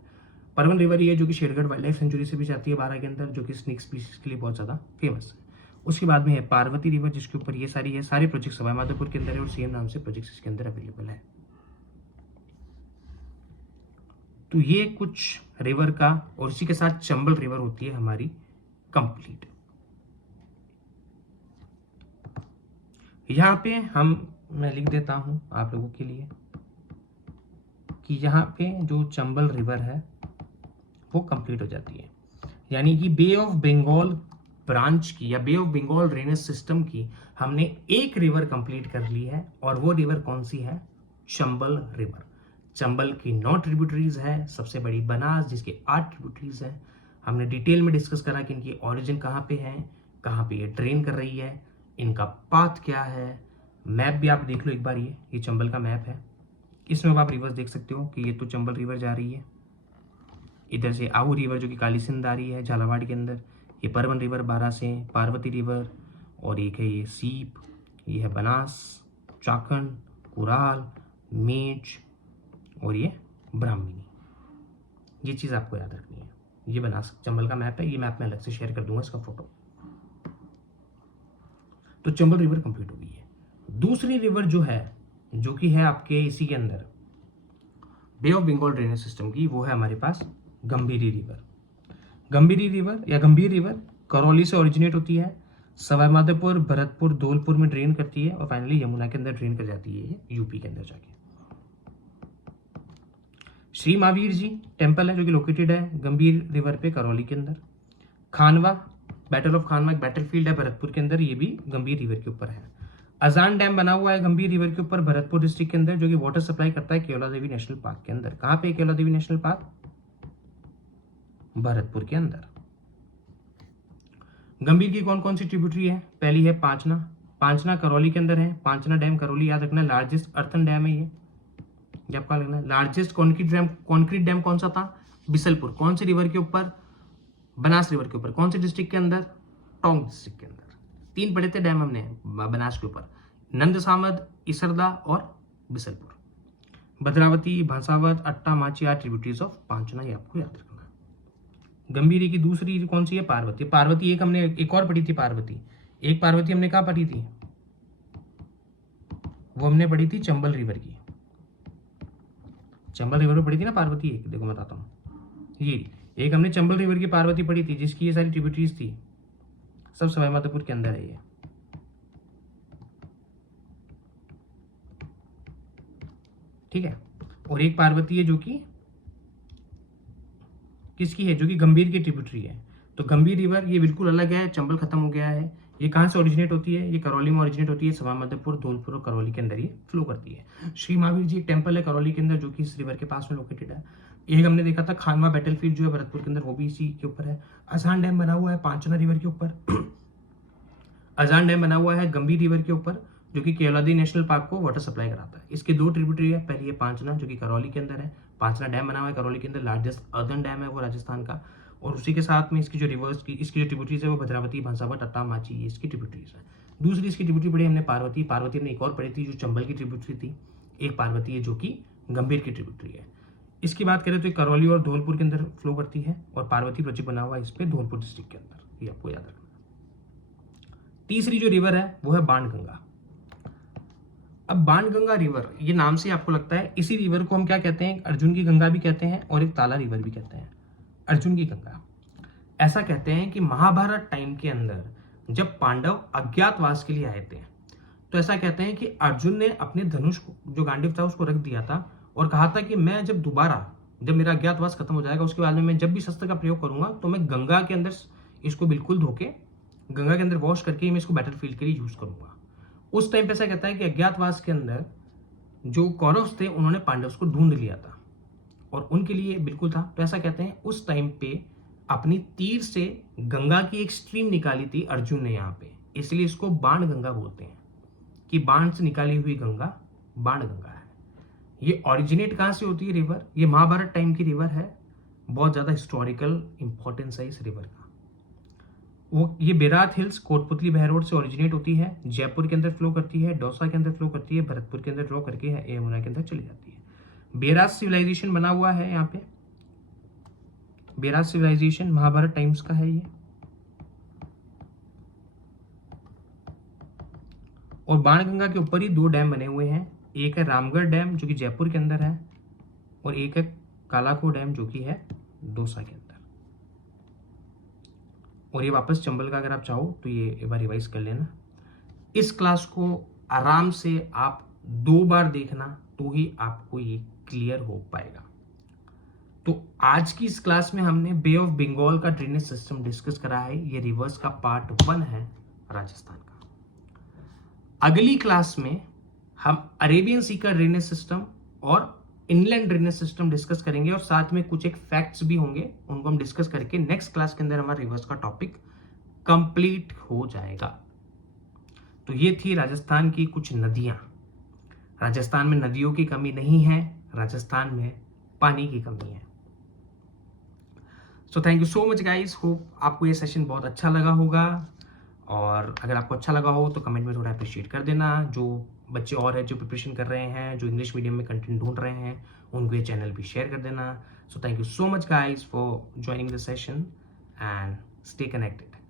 परवन रिवर ही है जो कि शेरगढ़ वाइल्ड लाइफ सेंचुरी से भी जाती है 12 के अंदर, जो कि स्नेक स्पीशीज के लिए बहुत ज्यादा फेमस है। उसके बाद में है पार्वती रिवर, जिसके ऊपर ये सारी है, सारे प्रोजेक्ट सवाई माधोपुर के अंदर है और सेम नाम से प्रोजेक्ट इसके अंदर अवेलेबल है। तो ये कुछ रिवर का, और इसी के साथ चंबल रिवर होती है हमारी कंप्लीट। यहां पे मैं लिख देता हूं आप लोगों के लिए कि यहाँ पे जो चंबल रिवर है वो कंप्लीट हो जाती है, यानी कि बे ऑफ बंगाल ब्रांच की या बे ऑफ बंगाल ड्रेनेज सिस्टम की हमने एक रिवर कंप्लीट कर ली है। और वो रिवर कौन सी है? चंबल रिवर। चंबल की 9 ट्रिब्यूटरीज है, सबसे बड़ी बनास जिसके 8 ट्रिब्यूटरीज है। हमने डिटेल में डिस्कस करा कि इनकी ओरिजिन कहाँ पे है, कहाँ पे ये ड्रेन कर रही है, इनका पाथ क्या है, मैप भी आप देख लो एक बार, ये चंबल का मैप है। इसमें आप रिवर्स देख सकते हो कि ये तो चंबल रिवर जा रही है, इधर से आहू रिवर जो कि काली सिंध आ रही है झालावाड़ के अंदर, ये परवन रिवर बारा से, पार्वती रिवर, और एक है ये सीप, ये है बनास, चाकण, कुराल, मेच, और ये ब्राह्मणी। ये चीज़ आपको याद रखनी है। ये बनास चंबल का मैप है, ये मैप मैं अलग से शेयर कर दूंगा इसका फोटो। तो चंबल रिवर कंप्लीट हो गई है। दूसरी रिवर जो है, जो कि है आपके इसी के अंदर बे ऑफ बंगाल ड्रेनेज सिस्टम की, वो है हमारे पास गंभीरी रिवर। गंभीरी रिवर या गंभीर रिवर करौली से ओरिजिनेट होती है, सवाईमाधोपुर, भरतपुर, धौलपुर में ड्रेन करती है और फाइनली यमुना के अंदर ड्रेन कर जाती है यूपी के अंदर जाके। श्री महावीर जी टेम्पल है जो कि लोकेटेड है गंभीर रिवर पे करौली के अंदर। खानवा, बैटल ऑफ खानवा एक बैटलफील्ड है भरतपुर के अंदर, ये भी गंभीर रिवर के ऊपर है। अजान डैम बना हुआ है गंभीर रिवर के ऊपर भरतपुर डिस्ट्रिक्ट के अंदर, जो कि वाटर सप्लाई करता है केवला देवी नेशनल पार्क के अंदर। कहाँ पे केवला देवी नेशनल पार्क? भरतपुर के अंदर। गंभीर की कौन कौन सी ट्रिब्यूटरी है? पहली है पांचना, पांचना करौली के अंदर है। पांचना डैम करौली याद रखना, लार्जेस्ट अर्थन डैम है ये आपका लगना है। लार्जेस्ट कॉन्क्रीट डैम कौन सा था? बिसलपुर। कौन सी रिवर के ऊपर? बनास रिवर के ऊपर। कौन से डिस्ट्रिक्ट के अंदर? टोंक डिस्ट्रिक्ट के अंदर। 3 पढ़े थे डैम हमने बनास के ऊपर, नंदसामद, इसरदा और बिसलपुर। भद्रावती, भांसावत, अट्टा, माची आर ट्रिब्यूटरीज ऑफ पांचना, ये आपको याद रखना है। गंभीरी की दूसरी कौन सी है? पार्वती। पार्वती एक हमने एक और पढ़ी थी पार्वती, एक पार्वती हमने कहाँ पढ़ी थी? वो हमने पढ़ी थी चंबल रिवर की, चंबल रिवर में पढ़ी थी ना पार्वती। एक देखो बताता हूँ, ये एक हमने चंबल रिवर की पार्वती पढ़ी थी जिसकी ये सारी ट्रिब्यूटरीज थी, सब सवाईमाधोपुर के अंदर है ये। ठीक है, और एक पार्वती है जो कि किसकी है? जो कि गंभीर की ट्रिब्यूटरी है। तो गंभीर रिवर ये बिल्कुल अलग है, चंबल खत्म हो गया है। ये कहाँ से ओरिजिनेट होती है? ये करौली में ओरिजिनेट होती है, सवाईमाधोपुर, धौलपुर और करौली के अंदर ये फ्लो करती है। श्री महावीर जी एक टेम्पल है करौली के अंदर जो कि इस रिवर के पास में लोकेटेड है। एक हमने देखा था खानवा बैटलफील्ड जो है भरतपुर के अंदर, वो भी इसी के ऊपर है। अजान डैम बना हुआ है पांचना रिवर के ऊपर। अजान डैम बना हुआ है गंभीर रिवर के ऊपर, जो कि केवलादी नेशनल पार्क को वाटर सप्लाई कराता है। इसके 2 ट्रिब्यूटरी है, पहली है पांचना जो कि करौली के अंदर है। पांचना डैम बना हुआ है करौली के अंदर, लार्जेस्ट अर्दन डैम है वो राजस्थान का। और उसी के साथ में इसकी जो रिवर्स की इसकी जो ट्रिब्यूटरीज है वो भद्रावती, भंसावत, अट्टा, माची, ये इसकी ट्रिब्यूटरीज है। दूसरी इसकी ट्रिब्यूटरी पढ़ी हमने पार्वती। पार्वती हमने एक और पढ़ी थी जो चंबल की ट्रिब्यूटरी थी। एक पार्वती है जो कि गंभीर की ट्रिब्यूटरी है। इसकी बात करें तो करौली और धौलपुर के अंदर फ्लो करती है, और पार्वती प्रोजेक्ट बना हुआ है इस पे धौलपुर डिस्ट्रिक्ट के अंदर, ये आपको याद रखना। तीसरी जो रिवर है वो है बाणगंगा। अब बाणगंगा रिवर, ये नाम से आपको लगता है इसी रिवर को हम क्या कहते हैं? अर्जुन की गंगा भी कहते हैं और एक ताला रिवर भी कहते हैं। अर्जुन की गंगा ऐसा कहते हैं कि महाभारत टाइम के अंदर जब पांडव अज्ञातवास के लिए आए थे, तो ऐसा कहते हैं कि अर्जुन ने अपने धनुष को, जो गांडीव था, उसको रख दिया था और कहा था कि मैं जब मेरा अज्ञातवास खत्म हो जाएगा उसके बाद में मैं जब भी शस्त्र का प्रयोग करूंगा तो मैं गंगा के अंदर इसको बिल्कुल धोके, गंगा के अंदर वॉश करके मैं इसको बैटलफील्ड के लिए यूज करूंगा। उस टाइम पे ऐसा कहता है कि अज्ञातवास के अंदर जो कौरव थे उन्होंने पांडव को ढूंढ लिया था और उनके लिए बिल्कुल था। तो ऐसा कहते हैं उस टाइम पे अपनी तीर से गंगा की एक स्ट्रीम निकाली थी अर्जुन ने यहाँ पे, इसलिए इसको बाण गंगा बोलते हैं कि बाण से निकाली हुई गंगा बाण गंगा है। ये ओरिजिनेट कहाँ से होती है रिवर? ये महाभारत टाइम की रिवर है, बहुत ज्यादा हिस्टोरिकल इंपॉर्टेंस है इस रिवर का। वो ये बेरात हिल्स कोटपुतली बहरोड से ओरिजिनेट होती है, जयपुर के अंदर फ्लो करती है, दौसा के अंदर फ्लो करती है, भरतपुर के अंदर फ्लो करके यमुना के अंदर चली जाती है। बेरात सिविलाइजेशन बना हुआ है यहाँ पे, बेरात सिविलाइजेशन महाभारत टाइम्स का है ये। और बाणगंगा के ऊपर ही 2 डैम बने हुए हैं, एक है रामगढ़ डैम जो कि जयपुर के अंदर है और एक है कालाखो डैम जो कि है दौसा के अंदर। और ये वापस चंबल का अगर आप चाहो तो ये एक बार रिवाइज कर लेना। इस क्लास को आराम से आप 2 बार देखना तो ही आपको ये क्लियर हो पाएगा। तो आज की इस क्लास में हमने बे ऑफ बंगाल का ड्रेनेज सिस्टम डिस्कस करा है, ये रिवर्स का पार्ट 1 है राजस्थान का। अगली क्लास में हम अरेबियन सी का ड्रेनेज सिस्टम और इनलैंड ड्रेनेज सिस्टम डिस्कस करेंगे और साथ में कुछ एक फैक्ट्स भी होंगे, उनको हम डिस्कस करके नेक्स्ट क्लास के अंदर हमारा रिवर्स का टॉपिक कंप्लीट हो जाएगा। तो ये थी राजस्थान की कुछ नदियाँ। राजस्थान में नदियों की कमी नहीं है, राजस्थान में पानी की कमी है। So thank you so much guys, hope आपको ये सेशन बहुत अच्छा लगा होगा, और अगर आपको अच्छा लगा हो तो कमेंट में थोड़ा अप्रिशिएट कर देना। जो बच्चे और हैं जो प्रिपरेशन कर रहे हैं, जो इंग्लिश मीडियम में कंटेंट ढूंढ रहे हैं, उनको ये चैनल भी शेयर कर देना। So thank you so much guys for joining the session and stay connected.